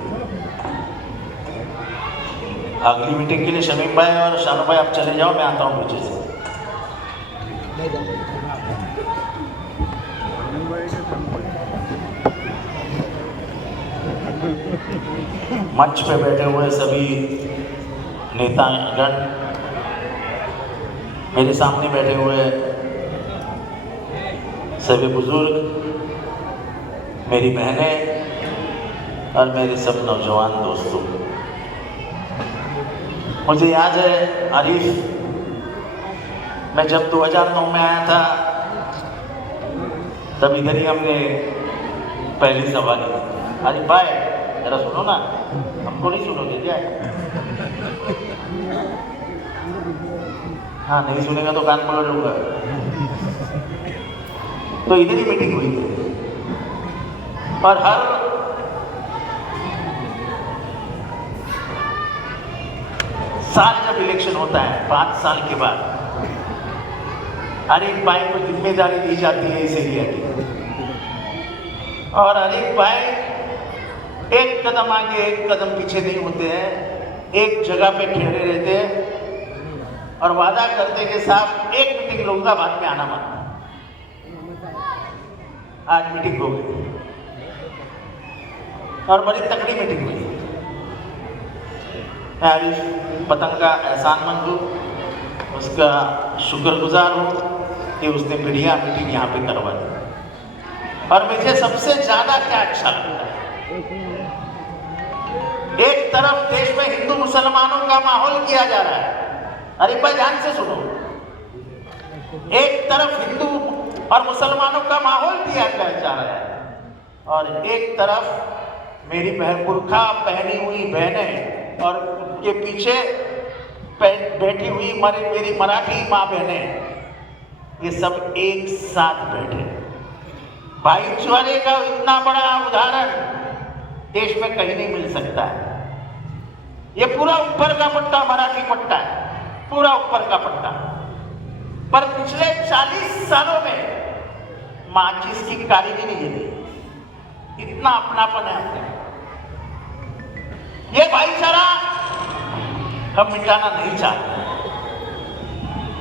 अगली मीटिंग के लिए शमीम भाई और शानू भाई आप चले जाओ, मैं आता हूँ पीछे से। मंच पे बैठे हुए सभी नेतागण, मेरे सामने बैठे हुए सभी बुजुर्ग, मेरी बहनें और मेरे सब नौजवान दोस्तों, मुझे याद है आरिफ, मैं जब 2009 में आया था तब इधर ही हमने पहली सभा ली। आरिफ भाई जरा सुनो ना, हमको नहीं सुनोगे क्या? हाँ, नहीं सुनेगा तो कान पकड़ लूंगा। तो इधर ही मीटिंग हुई थी और हर साल जब इलेक्शन होता है 5 साल के बाद, आरिफ भाई को जिम्मेदारी दी जाती है इस एरिया की, और आरिफ भाई एक कदम आगे एक कदम पीछे नहीं होते हैं, एक जगह पे ठहरे रहते हैं और वादा करते कि साहब एक मीटिंग लूंगा, बाद में आना मत। आज मीटिंग हो गई और बड़ी तकड़ी मीटिंग हुई। मैं आरिफ पतंग का एहसानमंद हूँ, उसका शुक्रगुजार हूँ कि उसने मीडिया मीटिंग यहाँ पे करवा दी। और मुझे सबसे ज्यादा क्या अच्छा लगता है, एक तरफ देश में हिंदू मुसलमानों का माहौल किया जा रहा है, अरे भाई ध्यान से सुनो, एक तरफ हिंदू और मुसलमानों का माहौल किया जा रहा है और एक तरफ मेरी बुर्खा पहनी हुई बहनें और उनके पीछे बैठी हुई मेरी मराठी माँ बहनें, ये सब एक साथ बैठे। भाईचारे का इतना बड़ा उदाहरण देश में कहीं नहीं मिल सकता है। ये पूरा ऊपर का पट्टा मराठी पट्टा है, पूरा ऊपर का पट्टा, पर पिछले 40 सालों में माचिस की कारीगरी गिरी, इतना अपनापन है। ये भाईचारा हम मिटाना नहीं चाहते,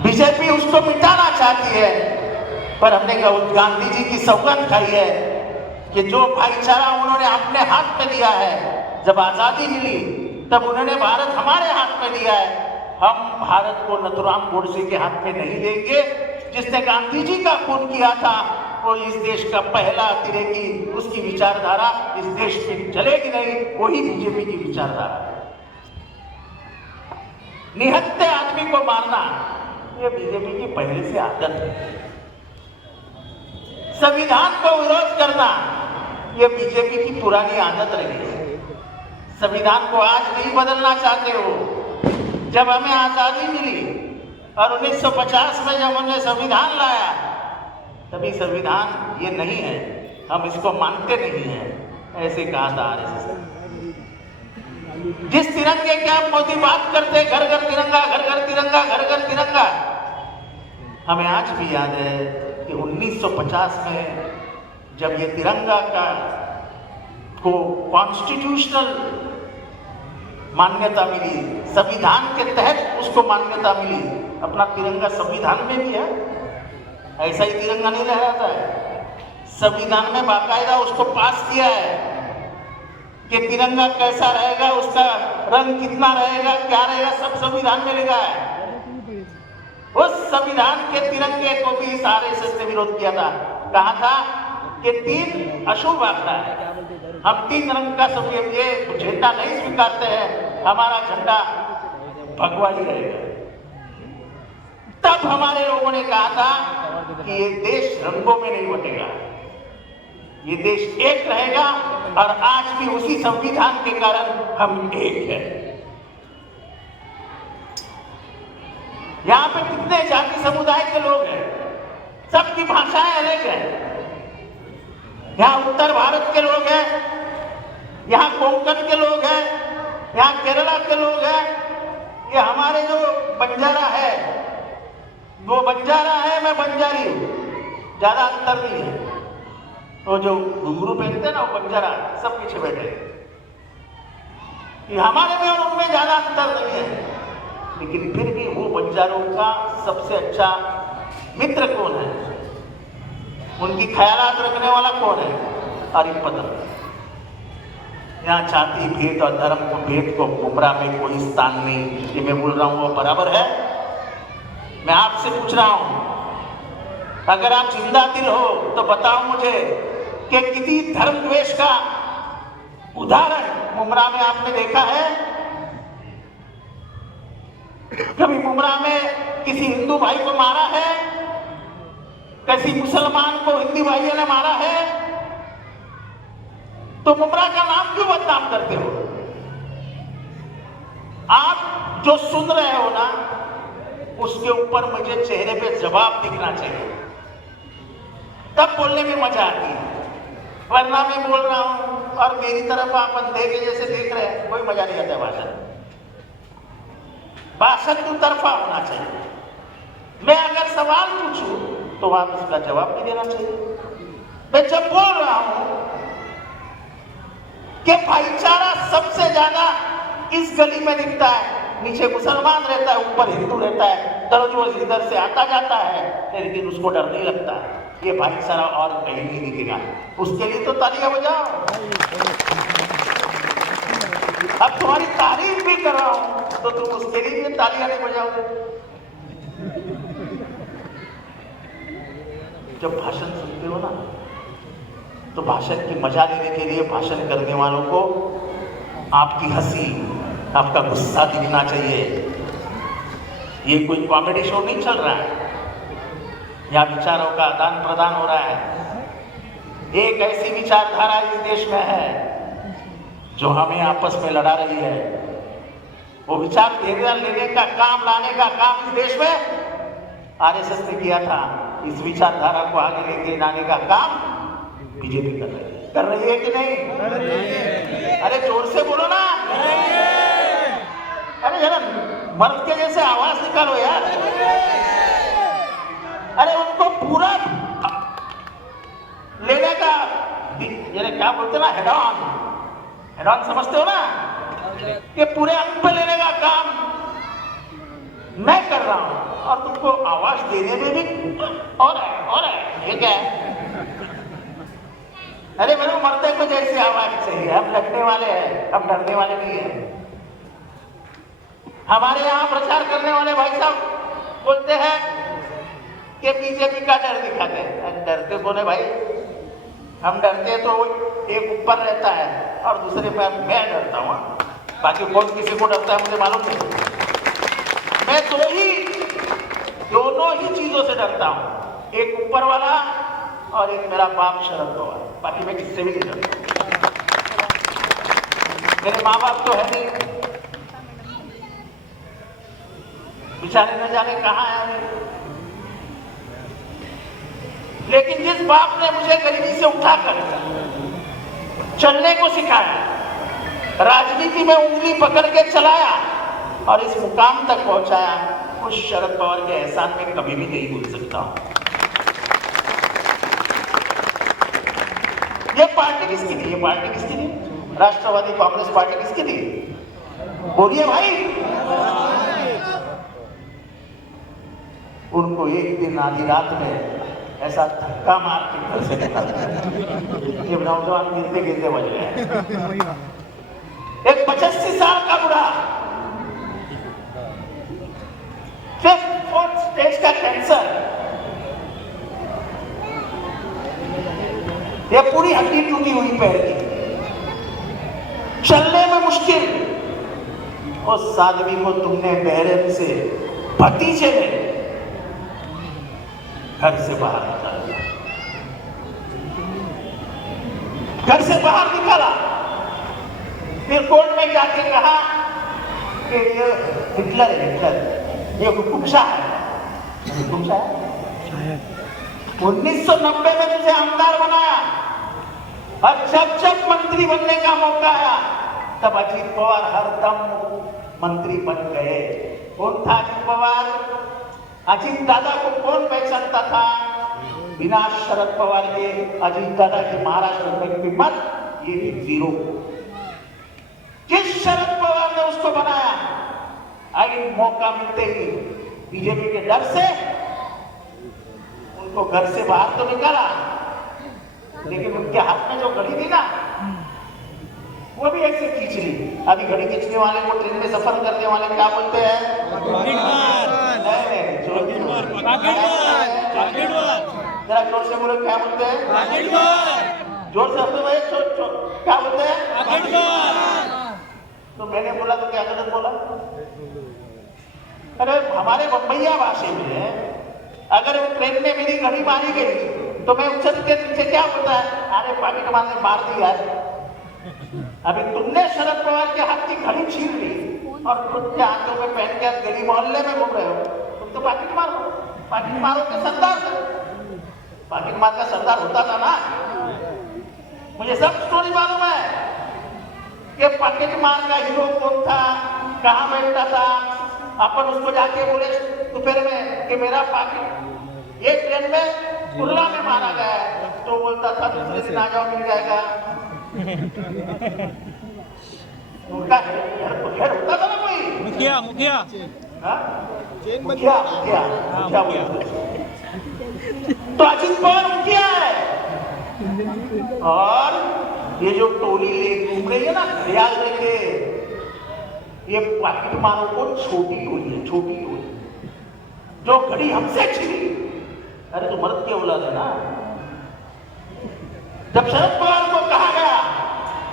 बीजेपी उसको मिटाना चाहती है, पर हमने गांधी जी की सौगंध खाई है कि जो भाईचारा उन्होंने अपने हाथ में दिया है, जब आजादी मिली तब उन्होंने भारत हमारे हाथ में दिया है, हम भारत को नथुराम गोडसे के हाथ में नहीं देंगे। जिसने गांधी जी का खून किया था वो इस देश का पहला अतिरेकी, उसकी विचारधारा इस देश में चलेगी नहीं, वही बीजेपी की विचारधारा है। निहत्थे आदमी को मारना ये बीजेपी की पहले से आदत है। संविधान को विरोध करना ये बीजेपी की पुरानी आदत रही है। संविधान को आज नहीं बदलना चाहते हो। जब हमें आजादी मिली और 1950 में जब हमने संविधान लाया, तभी संविधान ये नहीं है, हम इसको मानते नहीं हैं, ऐसे कहा था आरएसएस। जिस तिरंगे की आप मोदी बात करते, घर घर तिरंगा, घर घर तिरंगा, घर घर तिरंगा, हमें आज भी याद है कि 1950 में जब ये तिरंगा को कॉन्स्टिट्यूशनल मान्यता मिली, संविधान के तहत उसको मान्यता मिली, अपना तिरंगा संविधान में भी है, ऐसा ही तिरंगा नहीं लहराता है। संविधान में बाकायदा उसको पास किया है कि तिरंगा कैसा रहेगा, उसका रंग कितना रहेगा, क्या रहेगा, सब संविधान में लिखा है। उस संविधान के तिरंगे को भी इस आरएसएस ने विरोध किया था, कहा था कि 3 अशुभ आंकड़ा है, हम 3 रंग का सब ये झंडा नहीं स्वीकारते हैं, हमारा झंडा भगवा ही रहेगा। तब हमारे लोगों ने कहा था कि ये देश रंगों में नहीं बटेगा, ये देश एक रहेगा, और आज भी उसी संविधान के कारण हम एक हैं। यहाँ पे कितने जाति समुदाय के लोग हैं, सबकी भाषाएं अलग हैं। यहाँ उत्तर भारत के लोग हैं, यहाँ कोंकण के लोग हैं, यहाँ केरला के लोग हैं। ये हमारे जो बंजारा है, वो बंजारा है, मैं बंजारी हूँ, ज्यादा अंतर नहीं है। वो जो घुंघरू पहनते हैं ना, वो बंजारा सब पीछे बैठे। ये हमारे में और उनमें ज्यादा अंतर नहीं है, लेकिन फिर भी वो बंजारों का सबसे अच्छा मित्र कौन है, उनकी ख्यालात रखने वाला कौन है? आरिफ पदम। यहाँ जाति भेद और धर्म को भेद को बुमराह में कोई स्थान नहीं, ये मैं बोल रहा हूँ वो बराबर है। मैं आपसे पूछ रहा हूँ, अगर आप जिंदा दिल हो तो बताओ मुझे कि किसी धर्म द्वेष का उदाहरण मुमरा में आपने देखा है? कभी मुमरा में किसी हिंदू भाई को मारा है? किसी मुसलमान को हिंदी भाइयों ने मारा है? तो मुमरा का नाम क्यों बदनाम करते हो? आप जो सुन रहे हो ना, उसके ऊपर मुझे चेहरे पे जवाब दिखना चाहिए, तब बोलने में मजा आती है। वरना मैं बोल रहा हूं और मेरी तरफ आप अंधे के जैसे देख रहे हैं, कोई मजा नहीं आता। भाषण दो तरफा होना चाहिए। मैं अगर सवाल पूछूं तो आप उसका जवाब भी देना चाहिए। मैं जब बोल रहा हूं कि भाईचारा सबसे ज्यादा इस गली में दिखता है, नीचे मुसलमान रहता है, ऊपर हिंदू रहता है, दररोज वो इधर से आता जाता है, लेकिन उसको डर नहीं लगता है। ये भाईचारा और कहीं नहीं दिखेगा। उसके लिए तो तालियां बजाओ। अब तुम्हारी तारीफ भी कर रहा हूं तो तुम उसके लिए भी तालियां नहीं बजाओगे। जब भाषण सुनते हो ना, तो भाषण की मजा लेने के लिए भाषण करने वालों को आपकी हंसी, आपका गुस्सा दिखना चाहिए। ये कोई कॉमेडी शो नहीं चल रहा है, यहाँ विचारों का आदान प्रदान हो रहा है। एक ऐसी विचारधारा इस देश में है जो हमें आपस में लड़ा रही है। वो विचार लेने का काम, लाने का काम इस देश में आरएसएस ने किया था। इस विचारधारा को आगे लेके जाने का काम बीजेपी कर रही है कि नहीं? अरे जोर से बोलो ना। अरे जरा मर्द के जैसे आवाज निकालो यार। अरे उनको पूरा लेने का, ये क्या बोलते ना, हेड ऑन समझते हो ना, कि पूरे अंग पे लेने का काम मैं कर रहा हूं और तुमको आवाज देने में भी और है, ये क्या है? अरे मेरे मर्दे को जैसी आवाज चाहिए। हम लड़ने वाले हैं, हम डरने वाले नहीं है। हमारे यहाँ प्रचार करने वाले भाई साहब बोलते हैं कि बीजेपी का डर दिखाते हैं। डरते कौन है भाई? हम डरते तो एक ऊपर रहता है और दूसरे पे मैं डरता हूँ, बाकी कौन किसी को डरता है मुझे मालूम नहीं। मैं दोनों ही चीजों से डरता हूँ, एक ऊपर वाला और एक मेरा बाप शरद पवार। बाकी मैं किससे भी नहीं डरता। मेरे माँ बाप तो है नहीं, बेचारे न जाने कहाँ है। लेकिन जिस बाप ने मुझे गरीबी से उठाकर चलने को सिखाया, राजनीति में उंगली पकड़ के चलाया और इस मुकाम तक पहुंचाया, उस शरद पवार के एहसान में कभी भी नहीं भूल सकता हूं। ये पार्टी किसकी थी? ये पार्टी किसकी थी? राष्ट्रवादी कांग्रेस पार्टी किसकी थी? बोलिए भाई। उनको एक दिन आधी रात में ऐसा धक्का मार के घर से निकाला कि नौजवान गिरते गिरते बच गए। एक 85 साल का बुढ़ा, 4th स्टेज का कैंसर, ये पूरी हड्डी टूटी हुई पैर की, चलने में मुश्किल। उस आदमी को तुमने बहरन से भतीजे ने घर से बाहर निकाला, घर से बाहर निकाला। फिर कोर्ट में जाके कहा कि ये हिटलर है, हिटलर, ये हुकुमशाह है। हुकुमशाह है? 1990 में तुझे आमदार बनाया और जब मंत्री बनने का मौका आया तब अजीत पवार हरदम मंत्री बन गए। कौन था अजीत पवार? अजीत दादा को कौन पहचानता था? बिना शरद पवार के, अजीत दादा के महाराष्ट्र में की मत, ये भी जीरो। जिस शरद पवार ने उसको बनाया, आगे मौका मिलते ही बीजेपी के डर से उनको घर से बाहर तो निकाला, लेकिन उनके हाथ में जो घड़ी थी ना, वो भी ऐसे खींच ली। अभी घड़ी खींचने वाले को, ट्रेन में सफर करने वाले क्या बोलते हैं? जरा जोर से बोलो, क्या बोलते हैं? जोर से अपने भाई, क्या बोलते हैं? तो मैंने बोला तो क्या गलत बोला? अरे हमारे बम्बैया भाषा में अगर ट्रेन में मेरी घड़ी मारी गई तो मैं उछल के पीछे क्या बोलता है? अरे पाकिट मारने मार दी यार। अभी तुमने शरद पवार के हाथ की घड़ी छीन ली और खुद के हाथों में पहन के गली मोहल्ले में घूम रहे हो, तुम तो पाकिट मारो। पाकिट मारो के सरदार थे, पाकिट मार का सरदार होता था ना। मुझे सब स्टोरी मालूम है कि पाकिट मार का हीरो कौन था, कहाँ बैठता था। अपन उसको जाके बोले दोपहर में कि मेरा पाकिट ये ट्रेन में कुर्ला में मारा गया है, तो बोलता था दूसरे दिन आ जाओ, मिल जाएगा। उनका हेड होता था ना कोई मुखिया तो अजीत पवार मुखिया है। और ये जो टोली घूम रही है ना घड़ियाल लेके, ये पाकिट मारों को छोटी टोली है, छोटी टोली जो घड़ी हमसे छीनी। अरे तो मर्द की औलाद है ना। जब शरद पवार को कहा गया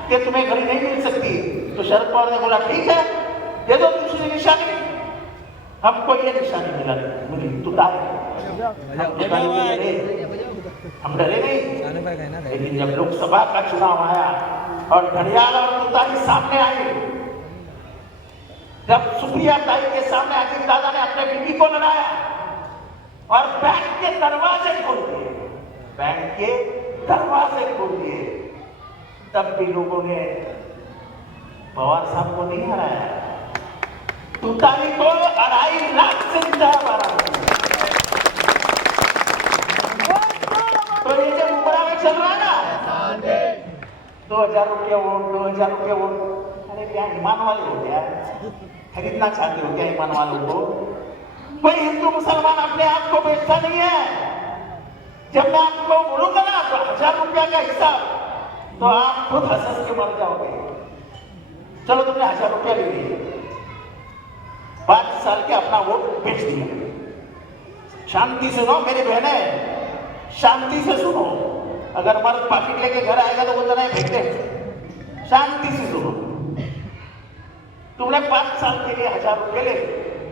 कि तुम्हें घड़ी नहीं मिल सकती, तो शरद पवार ने बोला ठीक है, दे दो दूसरी निशानी। हमको ये निशानी मिली, तू हम डरे नहीं। लेकिन जब लोकसभा का चुनाव आया और घड़ियाल और तुतारी सामने आई, जब सुप्रिया ताई के सामने अजीत दादा ने अपने बीबी को लड़ाया और बैंक के दरवाजे खोल दिए, बैंक के दरवाजे खोल दिए, तब भी लोगों ने पवार साहब को नहीं हराया। तुतारी को 2.5 लाख से जिताया। तो ये जो मुमरा में चल रहा है ना, 2000 रुपया वोट, 2000 रुपया वोट, अरे क्या ईमान वाले हो गया? खरीदना चाहते हो क्या ईमान वालों को? कोई हिंदू मुसलमान अपने आप को बेचता नहीं है। जब मैं आपको बोलूंगा ना तो 1000 रुपया का हिसाब, तो आप खुद हंस के मर जाओगे। चलो तुमने 1000 रुपया ले लिए, 5 साल के अपना वोट बेच दिया। शांति से सुनो मेरी बहने, शांति से सुनो। अगर मर्द पाकिट लेके घर आएगा तो बोलता नहीं फेंकते। शांति से सुनो। तुमने 5 साल के लिए 1000 रुपये ले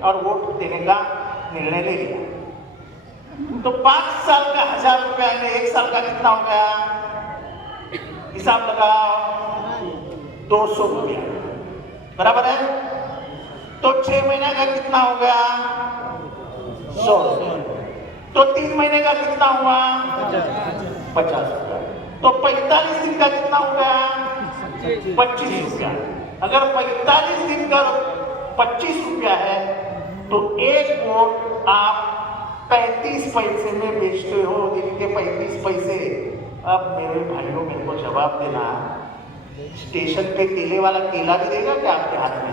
और वोट देने का निर्णय ले लिया, तो 5 साल का 1000 रुपया 1 साल का कितना हो गया? हिसाब लगाओ, 200 रुपया बराबर है। तो 6 महीने का कितना हो गया? 100 रुपया। तो 3 महीने का कितना हुआ? 50 रुपया। तो 45 दिन का कितना हो गया? 25 रुपया। अगर 45 दिन का 25 रुपया है तो एक वोट आप 35 पैसे में बेचते हो, दिन के 35 पैसे। अब मेरे भाइयों मेरे को जवाब देना, स्टेशन पे केले वाला केला भी देगा क्या आपके हाथ में?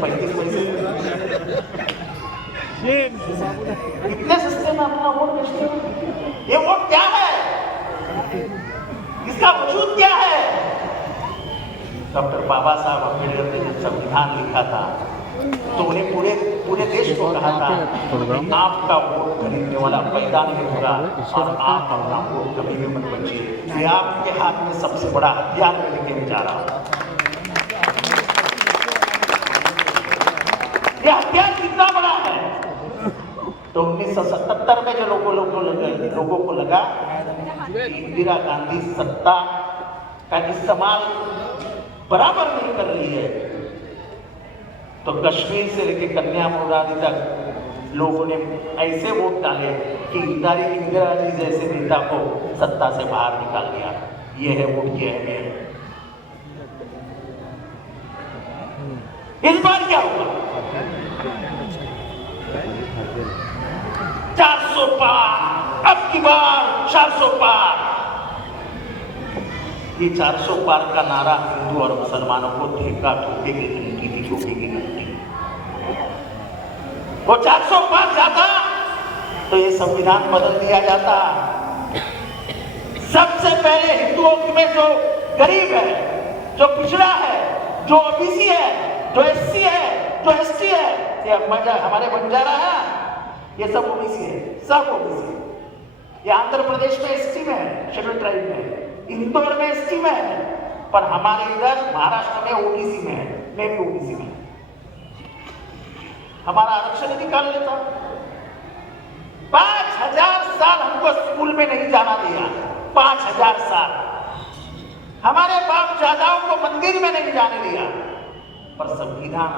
35 पैसे इतने सस्ते में अपना वोट बेचते हो? ये वोट क्या है? इसका वजूद क्या है? डॉक्टर बाबा साहब अम्बेडकर ने जब संविधान लिखा था तो उन्हें पूरे देश को कहा था कि आपका वोट खरीदने वाला पैदा नहीं होगा और आप अपना वोट कभी भी मत बचिए। ये आपके हाथ में सबसे बड़ा हथियार में लेके जा रहा हूं। ये हथियार कितना बड़ा है? तो 1977 में जो लोगों को लगा कि इंदिरा गांधी सत्ता का इस्तेमाल बराबर नहीं कर रही है, तो कश्मीर से लेकर कन्याकुमारी तक लोगों ने ऐसे वोट डाले कि इंदिरा जी जैसे नेता को सत्ता से बाहर निकाल दिया। ये है वोट की अहमियत। इस बार क्या होगा? 400 पार। अब की बार 400 पार। ये 400 पार का नारा हिंदू और मुसलमानों को ठेका ठोके की घंटी थी, ठोके की घंटी। वो 400 पार जाता तो ये संविधान बदल दिया जाता। सबसे पहले हिंदुओं में जो गरीब है, जो पिछड़ा है, जो ओबीसी है, जो एससी है, जो एसटी है, ये हमारे बंजारा है, ये सब ओबीसी है, सब ओबीसी है। ये आंध्र प्रदेश में एसटी में है, शेड्यूल ट्राइब में, इंदौर में एसटी में है, पर हमारे इधर महाराष्ट्र में ओबीसी में है, मैं भी ओबीसी में। हमारा आरक्षण निकाल लेता। 5000 साल हमको स्कूल में नहीं जाना दिया, 5000 साल। हमारे बाप दादाओं को मंदिर में नहीं जाने दिया, पर संविधान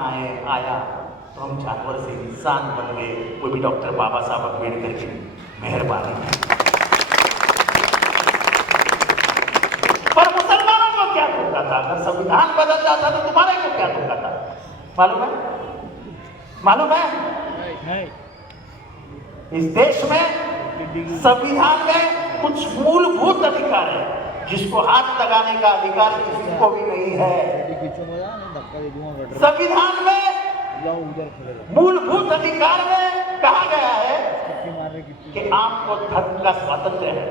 आया तो हम जानवर से इंसान बन गए, वो भी डॉक्टर बाबा साहब अम्बेडकर की मेहरबानी है। पर मुसलमानों को क्या धोखा था? अगर संविधान बदल जाता तो तुम्हारे को क्या धोखा था? मालूम है? मालूम है? नहीं। इस देश में संविधान में कुछ मूलभूत अधिकार है जिसको हाथ लगाने का अधिकार किसी को भी नहीं है। संविधान में मूलभूत अधिकार में कहा गया है कि आपको धर्म का स्वातंत्र है,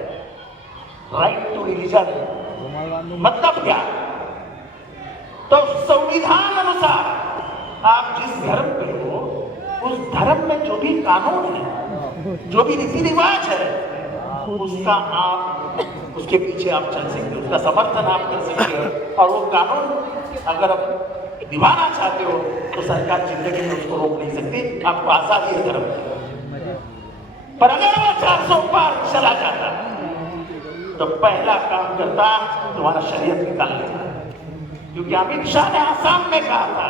राइट टू रिलीजन। मतलब क्या? तो संविधान अनुसार आप जिस धर्म पे हो उस धर्म में जो भी कानून है, जो भी रीति रिवाज है, उसका आप उसके पीछे आप चल सकते हो, उसका समर्थन आप कर सकते हो, और वो कानून अगर आप निभाना चाहते हो तो सरकार जिंदगी में उसको रोक नहीं सकती। आपको आजादी है धर्म की। पर अगर वो 400 पार चला जाता तो पहला काम करता तुम्हारा शरीयत निकाल लेता, क्योंकि अमित शाह ने आसाम में कहा था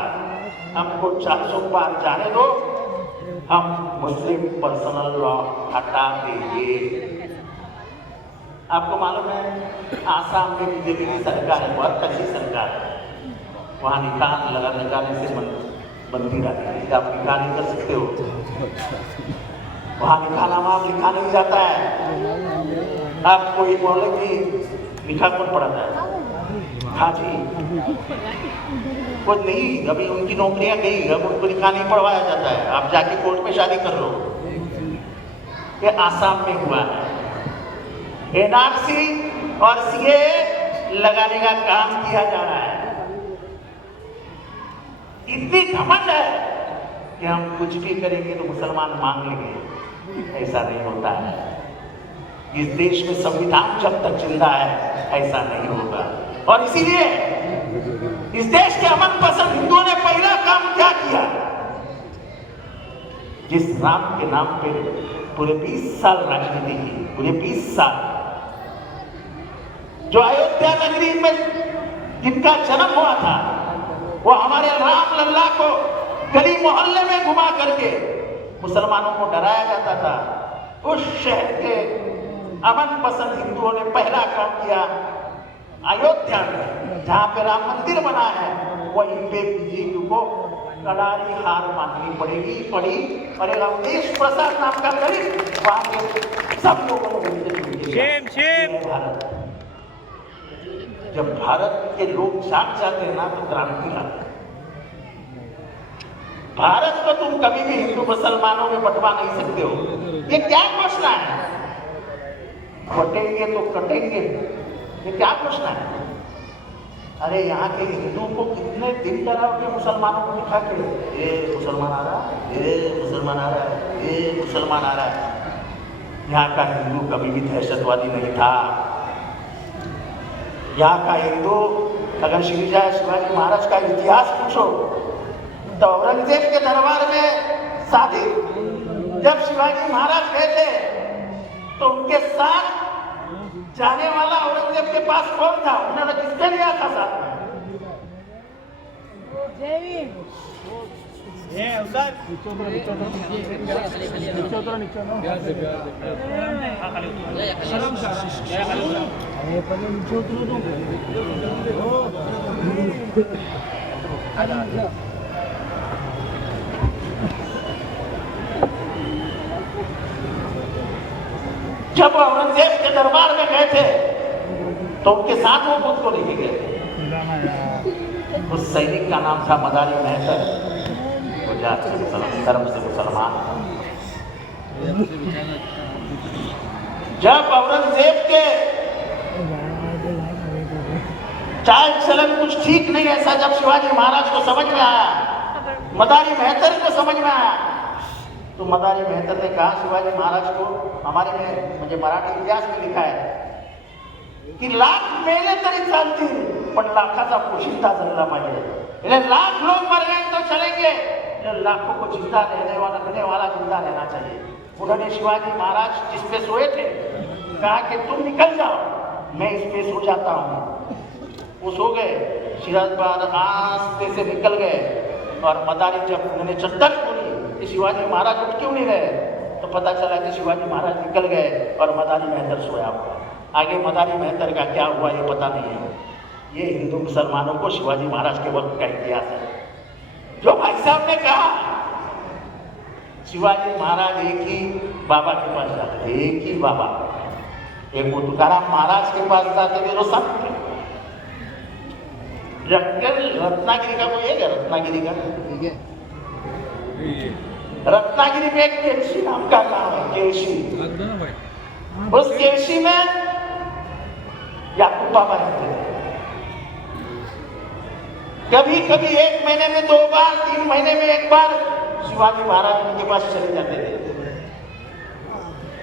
हमको 400 पार जाने दो, हम मुस्लिम पर्सनल लॉ हटा देंगे। आपको मालूम है आसाम में बीजेपी की सरकार है, बहुत अच्छी सरकार है। वहाँ निकाह लगाने से बंदी रहती है, आप निकाह नहीं कर सकते हो। वहाँ निकाहनामा आप लिखा नहीं जाता है। आप कोई बोले कि निकाह कौन पढ़ाता है? हाँ जी, कुछ नहीं, अभी उनकी नौकरियां गई, अब उनको निकाह नहीं पढ़वाया जाता है, आप जाके कोर्ट में शादी कर लो। ये आसाम में हुआ है। एनआरसी और सीए लगाने का काम किया जा रहा है। इतनी घमंड है कि हम कुछ भी करेंगे तो मुसलमान मान लेंगे, ऐसा नहीं होता है। इस देश में संविधान जब तक जिंदा है ऐसा नहीं होगा। और इसीलिए इस देश के अमन पसंद हिंदुओं ने पहला काम क्या किया? जिस राम के नाम पे पूरे 20 साल राजनीति की, पूरे 20 साल, जो अयोध्या नगरी में जिनका जन्म हुआ था, वो हमारे राम लल्ला को गली मोहल्ले में घुमा करके मुसलमानों को डराया जाता था। उस शहर के अमन पसंद हिंदुओं ने पहला काम किया, अयोध्या में जहां पे राम मंदिर बना है वहीं पे बीजेपी को कड़ारी हार माननी पड़ी। और एक अवधेश प्रसाद नाम का गरीब वहां के सब लोगों को भारत। जब भारत के लोग जाग जाते हैं ना तो क्रांति आती है। भारत को तुम कभी भी हिंदू मुसलमानों में बंटवा नहीं सकते हो। ये क्या घोषणा है? बटेंगे तो कटेंगे, ये क्या घोषणा है? अरे यहाँ के हिंदू को कितने दिन डराओगे मुसलमानों को दिखा के, ये मुसलमान आ रहा है, ये मुसलमान आ रहा है, ये मुसलमान आ रहा है। यहाँ का हिंदू कभी भी दहशतवादी नहीं था। यहाँ का हिंदू, अगर शिवाजी महाराज का इतिहास पूछो तो औरंगजेब के दरबार में शादी, जब शिवाजी महाराज गए थे तो उनके साथ जाने वाला औरंगजेब के पास कौन था? उन्होंने किसके लिया था साथ में? जब औरंगजेब के दरबार में गए थे तो उनके साथ वो बुद्ध को लेके गए थे। उस सैनिक का नाम था मदारी महतर, वो जात से मुसलमान, धर्म से मुसलमान। जब औरंगजेब के चाल चलन कुछ ठीक नहीं, ऐसा जब शिवाजी महाराज को समझ में आया, मदारी महतर को समझ में आया, तो मदारी महतर ने कहा शिवाजी महाराज को, हमारे में मुझे मराठी इतिहास में लिखा है की लाख मेले तरी चालतील पण लाखाचा पोशिंदा जगला पाहिजे। लाख लोग मर गए तो चलेंगे, लाखों को जिंदा रहने वाला जिंदा रहना चाहिए। उन्होंने शिवाजी महाराज जिस पे सोए थे कहा कि तुम निकल जाओ, मैं इस पे सो जाता हूँ। वो सो गए, सिराजबाद आस्ते से निकल गए और मदारी जब उन्होंने चद्दर खोली कि शिवाजी महाराज उठ क्यों नहीं रहे, तो पता चला कि शिवाजी महाराज निकल गए और मदारी महतर सोया हुआ। आगे मदारी महतर का क्या हुआ ये पता नहीं है। ये हिंदू मुसलमानों को शिवाजी महाराज के वक्त का इतिहास है। जो भाई साहब ने कहा शिवाजी महाराज एक ही बाबा के पास जाते थे, एक ही बाबा, एक वो तुकाराम महाराज के पास जाते थे जो संत थे। रत्नागिरी का कोई है, रत्नागिरी का रत्नागिरी में एक केलसी नाम का गांव है, केलसी। उस केलसी में याकूब बाबा रहते थे। कभी कभी 1 महीने में 2 बार, 3 महीने में 1 बार शिवाजी महाराज उनके पास चले जाते थे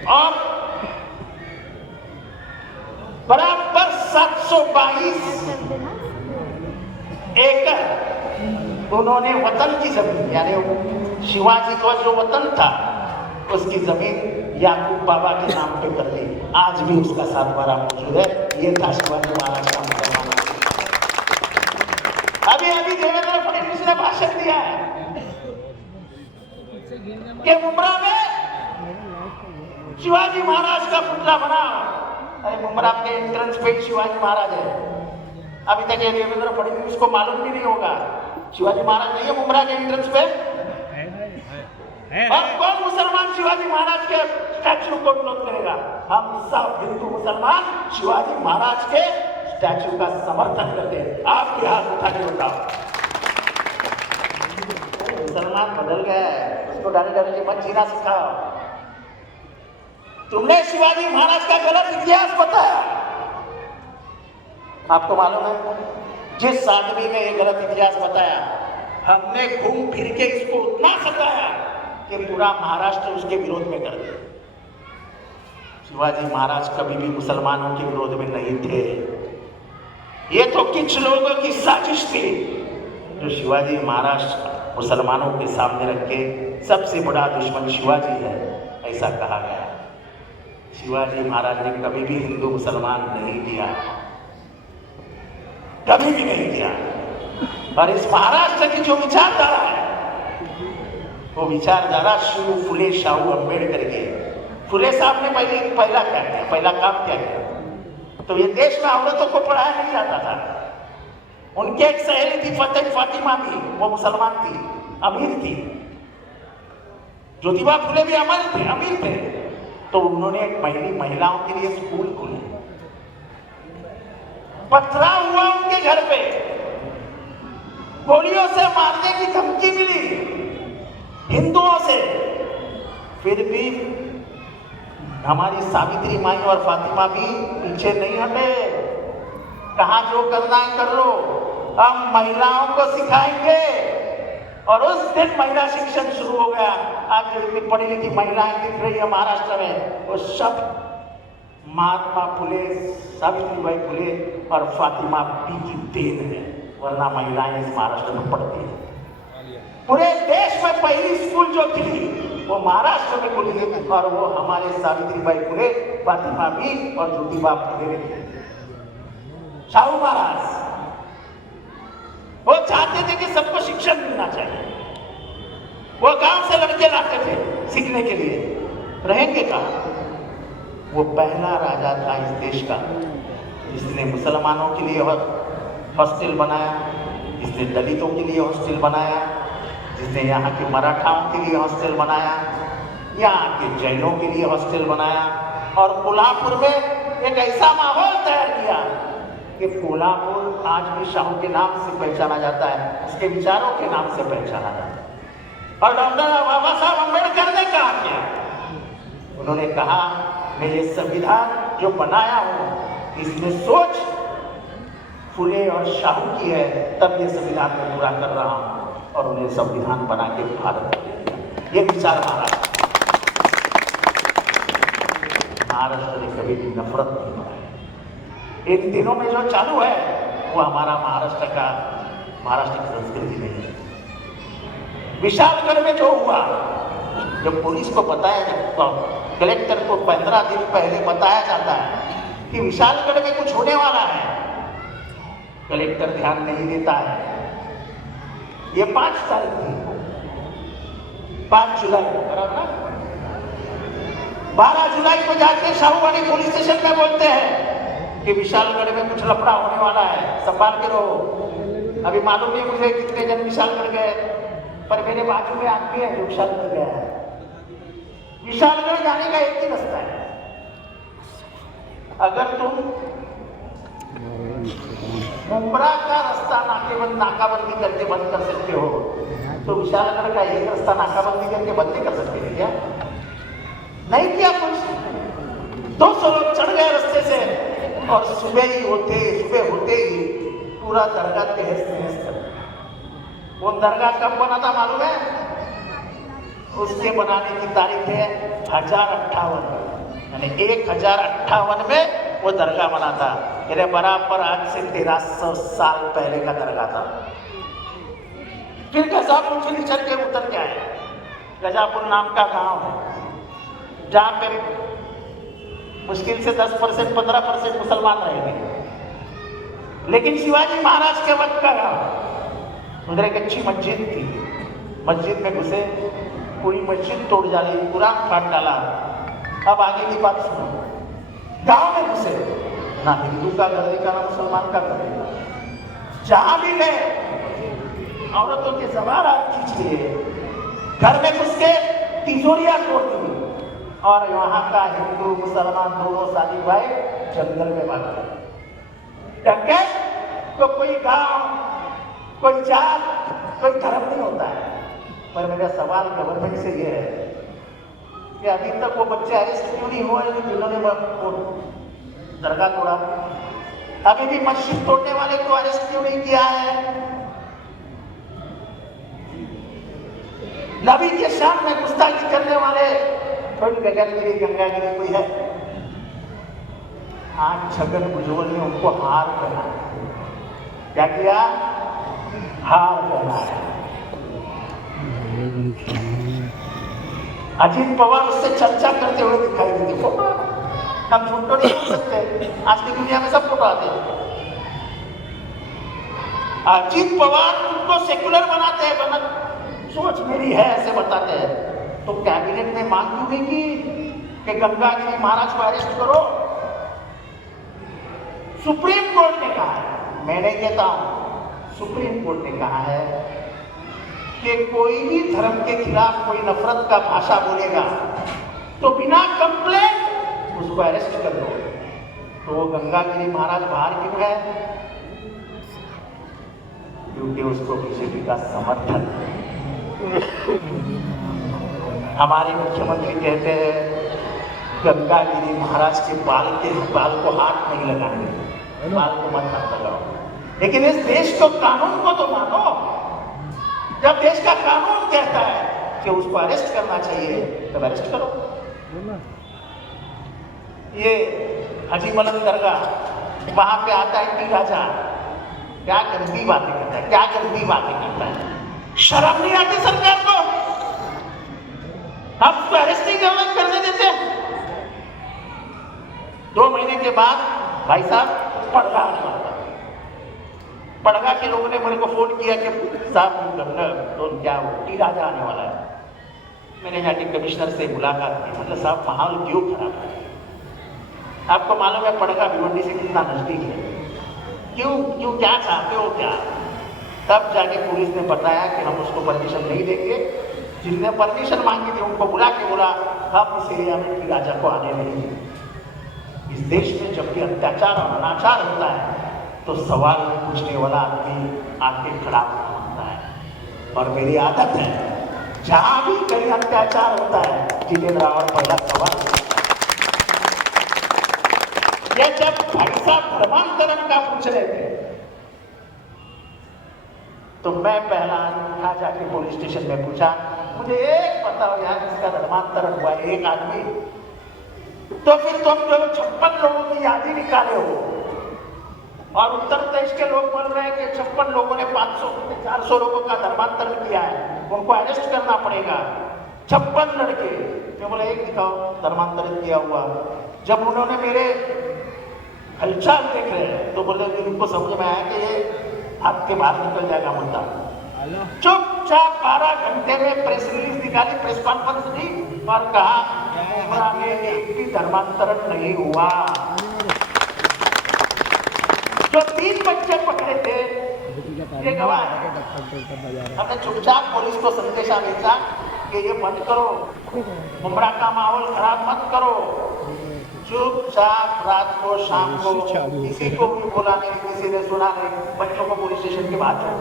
और बराबर 722 एकड़ उन्होंने वतन की जमीन, यानी शिवाजी का जो वतन था उसकी जमीन याकूब बाबा के नाम पे कर दी। आज भी उसका 7 मौजूद है। ये था शिवाजी महाराज का मुसलमान। अभी अभी देवेंद्र फडणवीस ने भाषण दिया है कि मुंब्रा में शिवाजी महाराज का पुतला बना। अरे मुंब्रा के एंट्रेंस पे शिवाजी महाराज है। अभी तक ये देवेंद्र फडणवीस को मालूम भी नहीं होगा शिवाजी महाराज नहीं है मुंब्रा के एंट्रेंस पे। और कौन मुसलमान शिवाजी महाराज के स्टैचू को विरोध करेगा? हम सब हिंदू मुसलमान शिवाजी महाराज के स्टैचू का समर्थन करते हैं। आपके हाथ उठा के बताओ। मुसलमान बदल गया है, उसको डाले डाले के मत जीना सिखाओ। तुमने शिवाजी महाराज का गलत इतिहास बताया। आपको मालूम है जिस आदमी ने ये गलत इतिहास बताया, हमने घूम फिर के इसको उतना सताया कि पूरा महाराष्ट्र उसके विरोध में कर दिया। शिवाजी महाराज कभी भी मुसलमानों के विरोध में नहीं थे। ये तो कुछ लोगों की साजिश थी जो शिवाजी महाराज मुसलमानों के सामने रख के सबसे बड़ा दुश्मन शिवाजी है ऐसा कहा गया। शिवाजी महाराज ने कभी भी हिंदू मुसलमान नहीं किया, कभी भी नहीं किया। और इस महाराष्ट्र की जो विचारधारा है वो विचारधारा शिव फुले शाहू अम्बेडकर के। फुले साहब ने पहला क्या किया, पहला काम क्या किया? तो ये देश में औरतों को पढ़ाया नहीं जाता था। उनकी एक सहेली थी फतेह फातिमा भी, वो मुसलमान थी, अमीर थी। ज्योतिबा फुले भी अमीर थे। तो उन्होंने एक महिलाओं के लिए स्कूल खोले। पथराव हुआ उनके घर पे, गोलियों से मारने की धमकी मिली हिंदुओं से, फिर भी हमारी सावित्री माई और फातिमा भी पीछे नहीं हटे। कहा जो करना है कर लो, हम महिलाओं को सिखाएंगे। और उस दिन महिला शिक्षण शुरू हो गया। आज जो इतनी पढ़ी लिखी महिलाएं दिख रही है महाराष्ट्र में, वो सब महात्मा फुले, सावित्रीबाई फुले और फातिमा बी की देन है, वरना महिलाएं इस महाराष्ट्र में पढ़ती हैं। पूरे देश में पहली स्कूल जो खुली वो महाराष्ट्र में खुली और वो हमारे सावित्रीबाई फुले, फातिमा बी और ज्योतिबा फुले ने की। शाहू महाराज वो चाहते थे कि सबको शिक्षण मिलना चाहिए। वो गांव से लड़के लाते थे सीखने के लिए। रहेंगे कहाँ? वो पहला राजा था इस देश का जिसने मुसलमानों के लिए हॉस्टल बनाया, जिसने दलितों के लिए हॉस्टल बनाया, जिसने यहाँ के मराठाओं के लिए हॉस्टल बनाया, यहाँ के जैनों के लिए हॉस्टल बनाया, और कोल्हापुर में एक ऐसा माहौल तैयार किया कि कोल्हापुर आज भी शाहू के नाम से पहचाना जाता है, उसके विचारों के नाम से पहचाना जाता है। और डॉक्टर बाबा साहब अम्बेडकर ने कहा क्या? उन्होंने कहा मैं ये संविधान जो बनाया हूं इसमें सोच फुले और शाहू की है, तब ये संविधान में पूरा कर रहा हूं। और उन्हें संविधान बना के भारत को दे दिया। ये विचार महाराष्ट्र ने कभी भी नफरत नहीं बनाई। इन दिनों में जो चालू है वो हमारा महाराष्ट्र की संस्कृति नहीं है। विशालगढ़ में जो हुआ, जब पुलिस को बताया जाता, कलेक्टर को 15 दिन पहले बताया जाता है कि विशालगढ़ में कुछ होने वाला है, कलेक्टर ध्यान नहीं देता है। ये 5 तारीख थी, 5 जुलाई, बराबर ना? 12 जुलाई को जाके शाहूवाड़ी पुलिस स्टेशन में बोलते हैं कि विशालगढ़ में कुछ लफड़ा होने वाला है, संभाल के रहो। अभी मालूम नहीं मुझे कितने जन विशालगढ़ गए, पर मेरे बाजू में आदमी है जो विशालगढ़ गया है। विशालगढ़ जाने का एक ही रास्ता है, अगर तुम मुंब्रा का रास्ता नाकाबंदी करके बंद कर सकते हो, तो विशालगढ़ का एक रास्ता नाकाबंदी करके बंद नहीं कर सकते हैं क्या? नहीं किया कुछ। 200 लोग चढ़ गए रास्ते से और सुबह होते ही पूरा दरगाह तहस नहस कर। वो दरगाह कब बना था मालूम है? उसके बनाने की तारीख है 1058, यानी 1058 में वो दरगाह बना था। मेरे बराबर आज से 1300 साल पहले का दरगाह था। फिर गजापुर से चल के उतर के आए। गजापुर नाम का गांव है जहाँ पे मुश्किल से 10% 15% मुसलमान रहेंगे, लेकिन शिवाजी महाराज के वक्त का गांव। उधर एक अच्छी मस्जिद थी, मस्जिद में घुसे, पूरी मस्जिद तोड़ डाली, कुरान फाड़ डाला। अब आगे की बात सुनो। गांव में घुसे, ना हिंदू का घर देखा ना मुसलमान का घर देखा। जहां भी गए औरतों के जवारात खींच लिए, घर में घुस के तिजोरियां तोड़ दी, और वहां का हिंदू मुसलमान दोनों साथी भाई जंगल में भाग गए। डंके तो कोई गांव, कोई जात, कोई धर्म नहीं होता है। पर मेरा सवाल गवर्नमेंट से ये है कि अभी तक वो बच्चे अरेस्ट क्यों नहीं हुए जिन्होंने दरगाह तोड़ा? अभी भी मस्जिद तोड़ने वाले को अरेस्ट क्यों नहीं किया है? नबी के शान में गुस्ताखी करने वाले गगनगिरी गंगागिरी कोई है? आज छगन भुजबल ने उनको हार करना, क्या किया? हार करना है। अजीत पवार उससे चर्चा करते हुए दिखाई देते। फोटो हम झूठ तो नहीं बोल सकते, आज की दुनिया में सब फोटो आते हैं। अजीत पवार उनको सेकुलर बनाते हैं, सोच मेरी है ऐसे बताते हैं। तो कैबिनेट में मांग क्यों नहीं की कि गंगागिरी महाराज को अरेस्ट करो? सुप्रीम कोर्ट ने कहा है, मैं नहीं कहता हूं, सुप्रीम कोर्ट ने कहा है कि कोई भी धर्म के खिलाफ कोई नफरत का भाषा बोलेगा तो बिना कंप्लेंट उसको अरेस्ट कर दो। तो वो गंगागिरी महाराज बाहर क्यों है? क्योंकि उसको बीजेपी का समर्थन है। हमारे मुख्यमंत्री कहते हैं गंगागिरी महाराज के बाल को हाथ नहीं लगाने, बाल को मत लगाओ। लेकिन इस देश को कानून को तो मानो। जब देश का कानून कहता है कि उसको अरेस्ट करना चाहिए तो अरेस्ट करो। ये हाजी मलंग दरगाह, वहां पे आता है टी राजा, क्या गंदी बातें करता है, क्या गंदी बातें करता है। शर्म नहीं आती सरकार को? हम उसको अरेस्ट नहीं करने देते। 2 महीने के बाद भाई साहब पड़गा आने वाला था। पड़गा के लोगों ने मेरे को फोन किया कि साहब तो क्या हो, टी राजा आने वाला है। मैंने जाके कमिश्नर से मुलाकात की, मतलब साहब माहौल क्यों खराब है? आपको मालूम है पड़गा भिवंडी से कितना नजदीक है, क्यों क्या चाहते हो क्या? तब जाके पुलिस ने बताया कि हम उसको परमिशन नहीं देंगे। जिनने परमिशन मांगी थी उनको बुला के बोला हम इस एरिया में टी राजा को आने नहीं देंगे। इस देश में जब भी अत्याचार और अनाचार होता है तो सवाल पूछने वाला आदमी आके खड़ा होता है। और मेरी आदत है, जहां भी कहीं अत्याचार होता है, जितेंद्र रावत पहला सवाल। ये जब भाई साहब धर्मांतरण का पूछ रहे थे तो मैं पहला उठा जाके पुलिस स्टेशन में पूछा, मुझे एक बताओ यार जिसका धर्मांतरण हुआ, एक आदमी। तो फिर तुम जो 56 लोगों की यादी निकाले हो और उत्तर प्रदेश के लोग बोल रहे हैं कि 56 लोगों ने 500-400 लोगों का धर्मांतरण किया है, उनको अरेस्ट करना पड़ेगा। 56 लड़के, मैं बोला एक दिखाओ धर्मांतरण किया हुआ। जब उन्होंने मेरे हलचल देख रहे हैं तो बोले कि उनको समझ में आया कि ये हाथ के बाहर निकल जाएगा मुद्दा। चुपचाप 12 घंटे में प्रेस रिलीज निकाली, प्रेस कॉन्फ्रेंस दी और कहा मुंब्रा में एक भी धर्मांतरण नहीं हुआ। जो 3 बच्चे पकड़े थे ये गवाह है। हमने चुपचाप पुलिस को संदेशा भेजा कि ये मत करो, मुंब्रा का माहौल खराब मत करो। चुपचाप रात को शाम को किसी को भी बोला नहीं, किसी ने सुना नहीं, बच्चों को पुलिस स्टेशन के बाहर छोड़।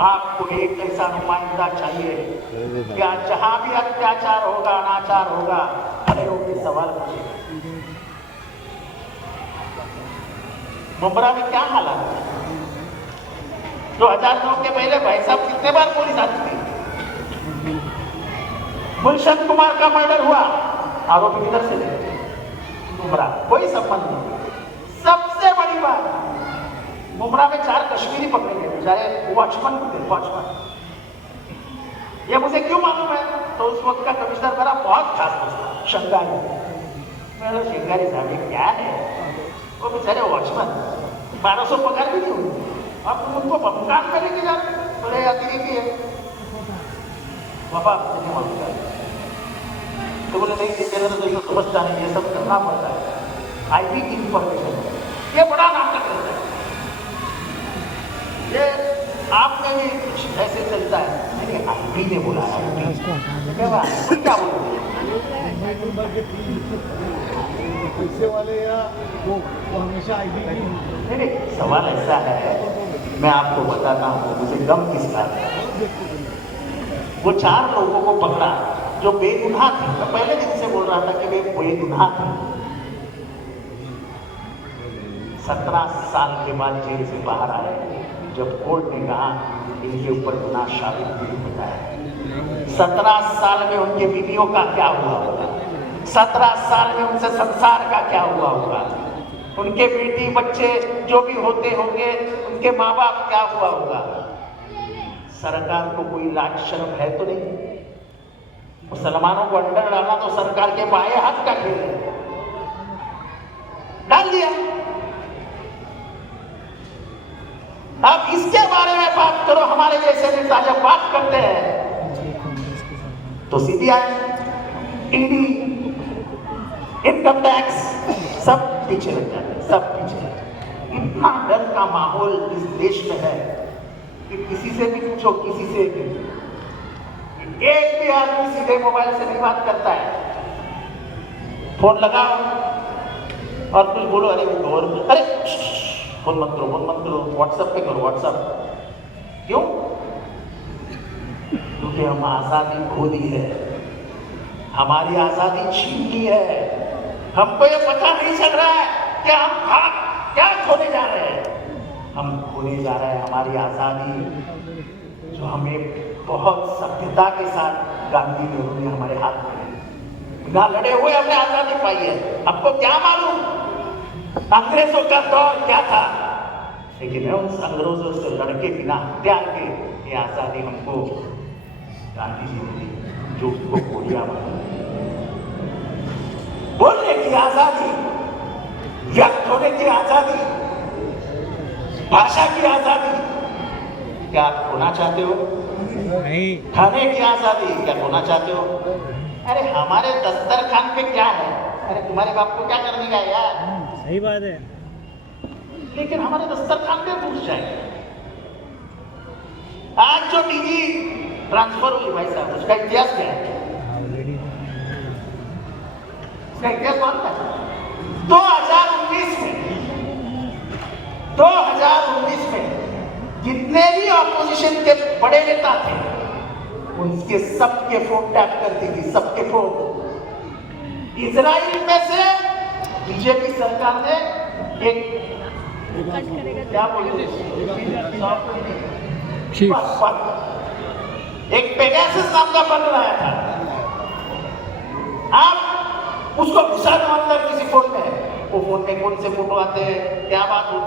आपको एक ऐसा नुमाइंदा चाहिए क्या जहां भी अत्याचार होगा, अनाचार होगा, खड़े होकर सवाल पूछे। मुंब्रा में क्या हालत है? 2009 के पहले भाई साहब कितने बार पुलिस आती थी? गुलशन कुमार का मर्डर हुआ, आरोपी किधर से थे? मुंब्रा, कोई संबंध नहीं। सबसे बड़ी बात, मुंब्रा में 4 कश्मीरी पकड़े गए, बेचारे वॉचमैन थे, वॉचमैन। ये मुझे क्यों मालूम है? तो उस वक्त का कमिश्नर मेरा बहुत खास दोस्त था, शंगारी। मेरा शंगारी साहब ये क्या है? वो बेचारे वॉचमैन, 1200 पगार भी नहीं हुई, अब तुम उनको बमकान में लेके जा रहे? बोले आती की है बाबा, नहीं मालूम। तो बोले नहीं तेरे तो ये समझता नहीं, ये सब करना पड़ता है, आईबी की इंफॉर्मेशन। ये बड़ा नाटक रहता है, ये आप में भी कुछ ऐसे चलता है। नहीं, आईबी ने बोला है, क्या बात, क्या बोल वाले या वो हमेशा आईबी नहीं, सवाल ऐसा है, मैं आपको बताता हूँ मुझे गम किस बात है। वो 4 लोगों को पकड़ा जो बेगुनाह थे। मैं पहले दिन से बोल रहा था कि वे बेगुनाह थे। 17 साल के बाद जेल से बाहर आए, जब कोर्ट ने कहा इनके ऊपर गुनाह साबित नहीं होता है। 17 साल में उनके बीवियों का क्या हुआ होगा? 17 साल में उनसे संसार का क्या हुआ होगा? उनके बेटी बच्चे जो भी होते होंगे, उनके माँ बाप क्या हुआ होगा? सरकार को कोई लाज शर्म है तो नहीं? मुसलमानों को अंडर डालना तो सरकार के बाएं हाथ का खेल है, डाल दिया। अब इसके बारे में बात करो, हमारे जैसे नेता जब बात करते हैं तो सीबीआई, ईडी, इनकम टैक्स सब पीछे लग जाते हैं, सब पीछे। इतना डर का माहौल इस देश में है कि किसी से भी पूछो, किसी से भी, एक भी आदमी सीधे मोबाइल से नहीं बात करता है। फोन लगाओ और कुछ बोलो, अरे गवर्नमेंट, अरे फोन मत करो, फोन मत करो, व्हाट्सएप पे करो, व्हाट्सएप। क्यों? क्योंकि हम आजादी खो दी है, हमारी आजादी छीन ली है। हमको ये पता नहीं चल रहा है कि हम क्या खोने जा रहे हैं। हम खोने जा रहे हैं हमारी आजादी, जो हमें बहुत सभ्यता के साथ गांधी नेहरू ने हमारे हाथ में बिना लड़े हुए हमने आजादी पाई है। आपको क्या मालूम अंग्रेजों का दौर क्या था? लेकिन उन अंग्रेजों से लड़के बिना हत्या के ये आजादी हमको गांधी जी ने दी, जो उसको गोलियां मारी। बोलने की आजादी, व्यक्त होने की आजादी, भाषा की आजादी, क्या आप खोना चाहते हो? नहीं। खाने की आजादी क्या खोना चाहते हो? अरे हमारे दस्तरखान पे क्या है? अरे तुम्हारे बाप को क्या करने का यार? सही बात है, लेकिन हमारे दस्तरखान पे घुस जाएंगे। आज जो डीजी ट्रांसफर हुई भाई साहब, उसका इतिहास क्या है? उसका इतिहास मालूम है? 2019 में जितने भी ऑपोजिशन के बड़े नेता थे उनके सबके फोन टैप करती थी, सबके फोन। इजराइल में से बीजेपी सरकार ने एक क्या बोलते एक पेगासस नाम का बन लाया था। आप उसको घुसा दो अंदर किसी फोन में, वो फोन में कौन से फोटो आते हैं, क्या बात होती है।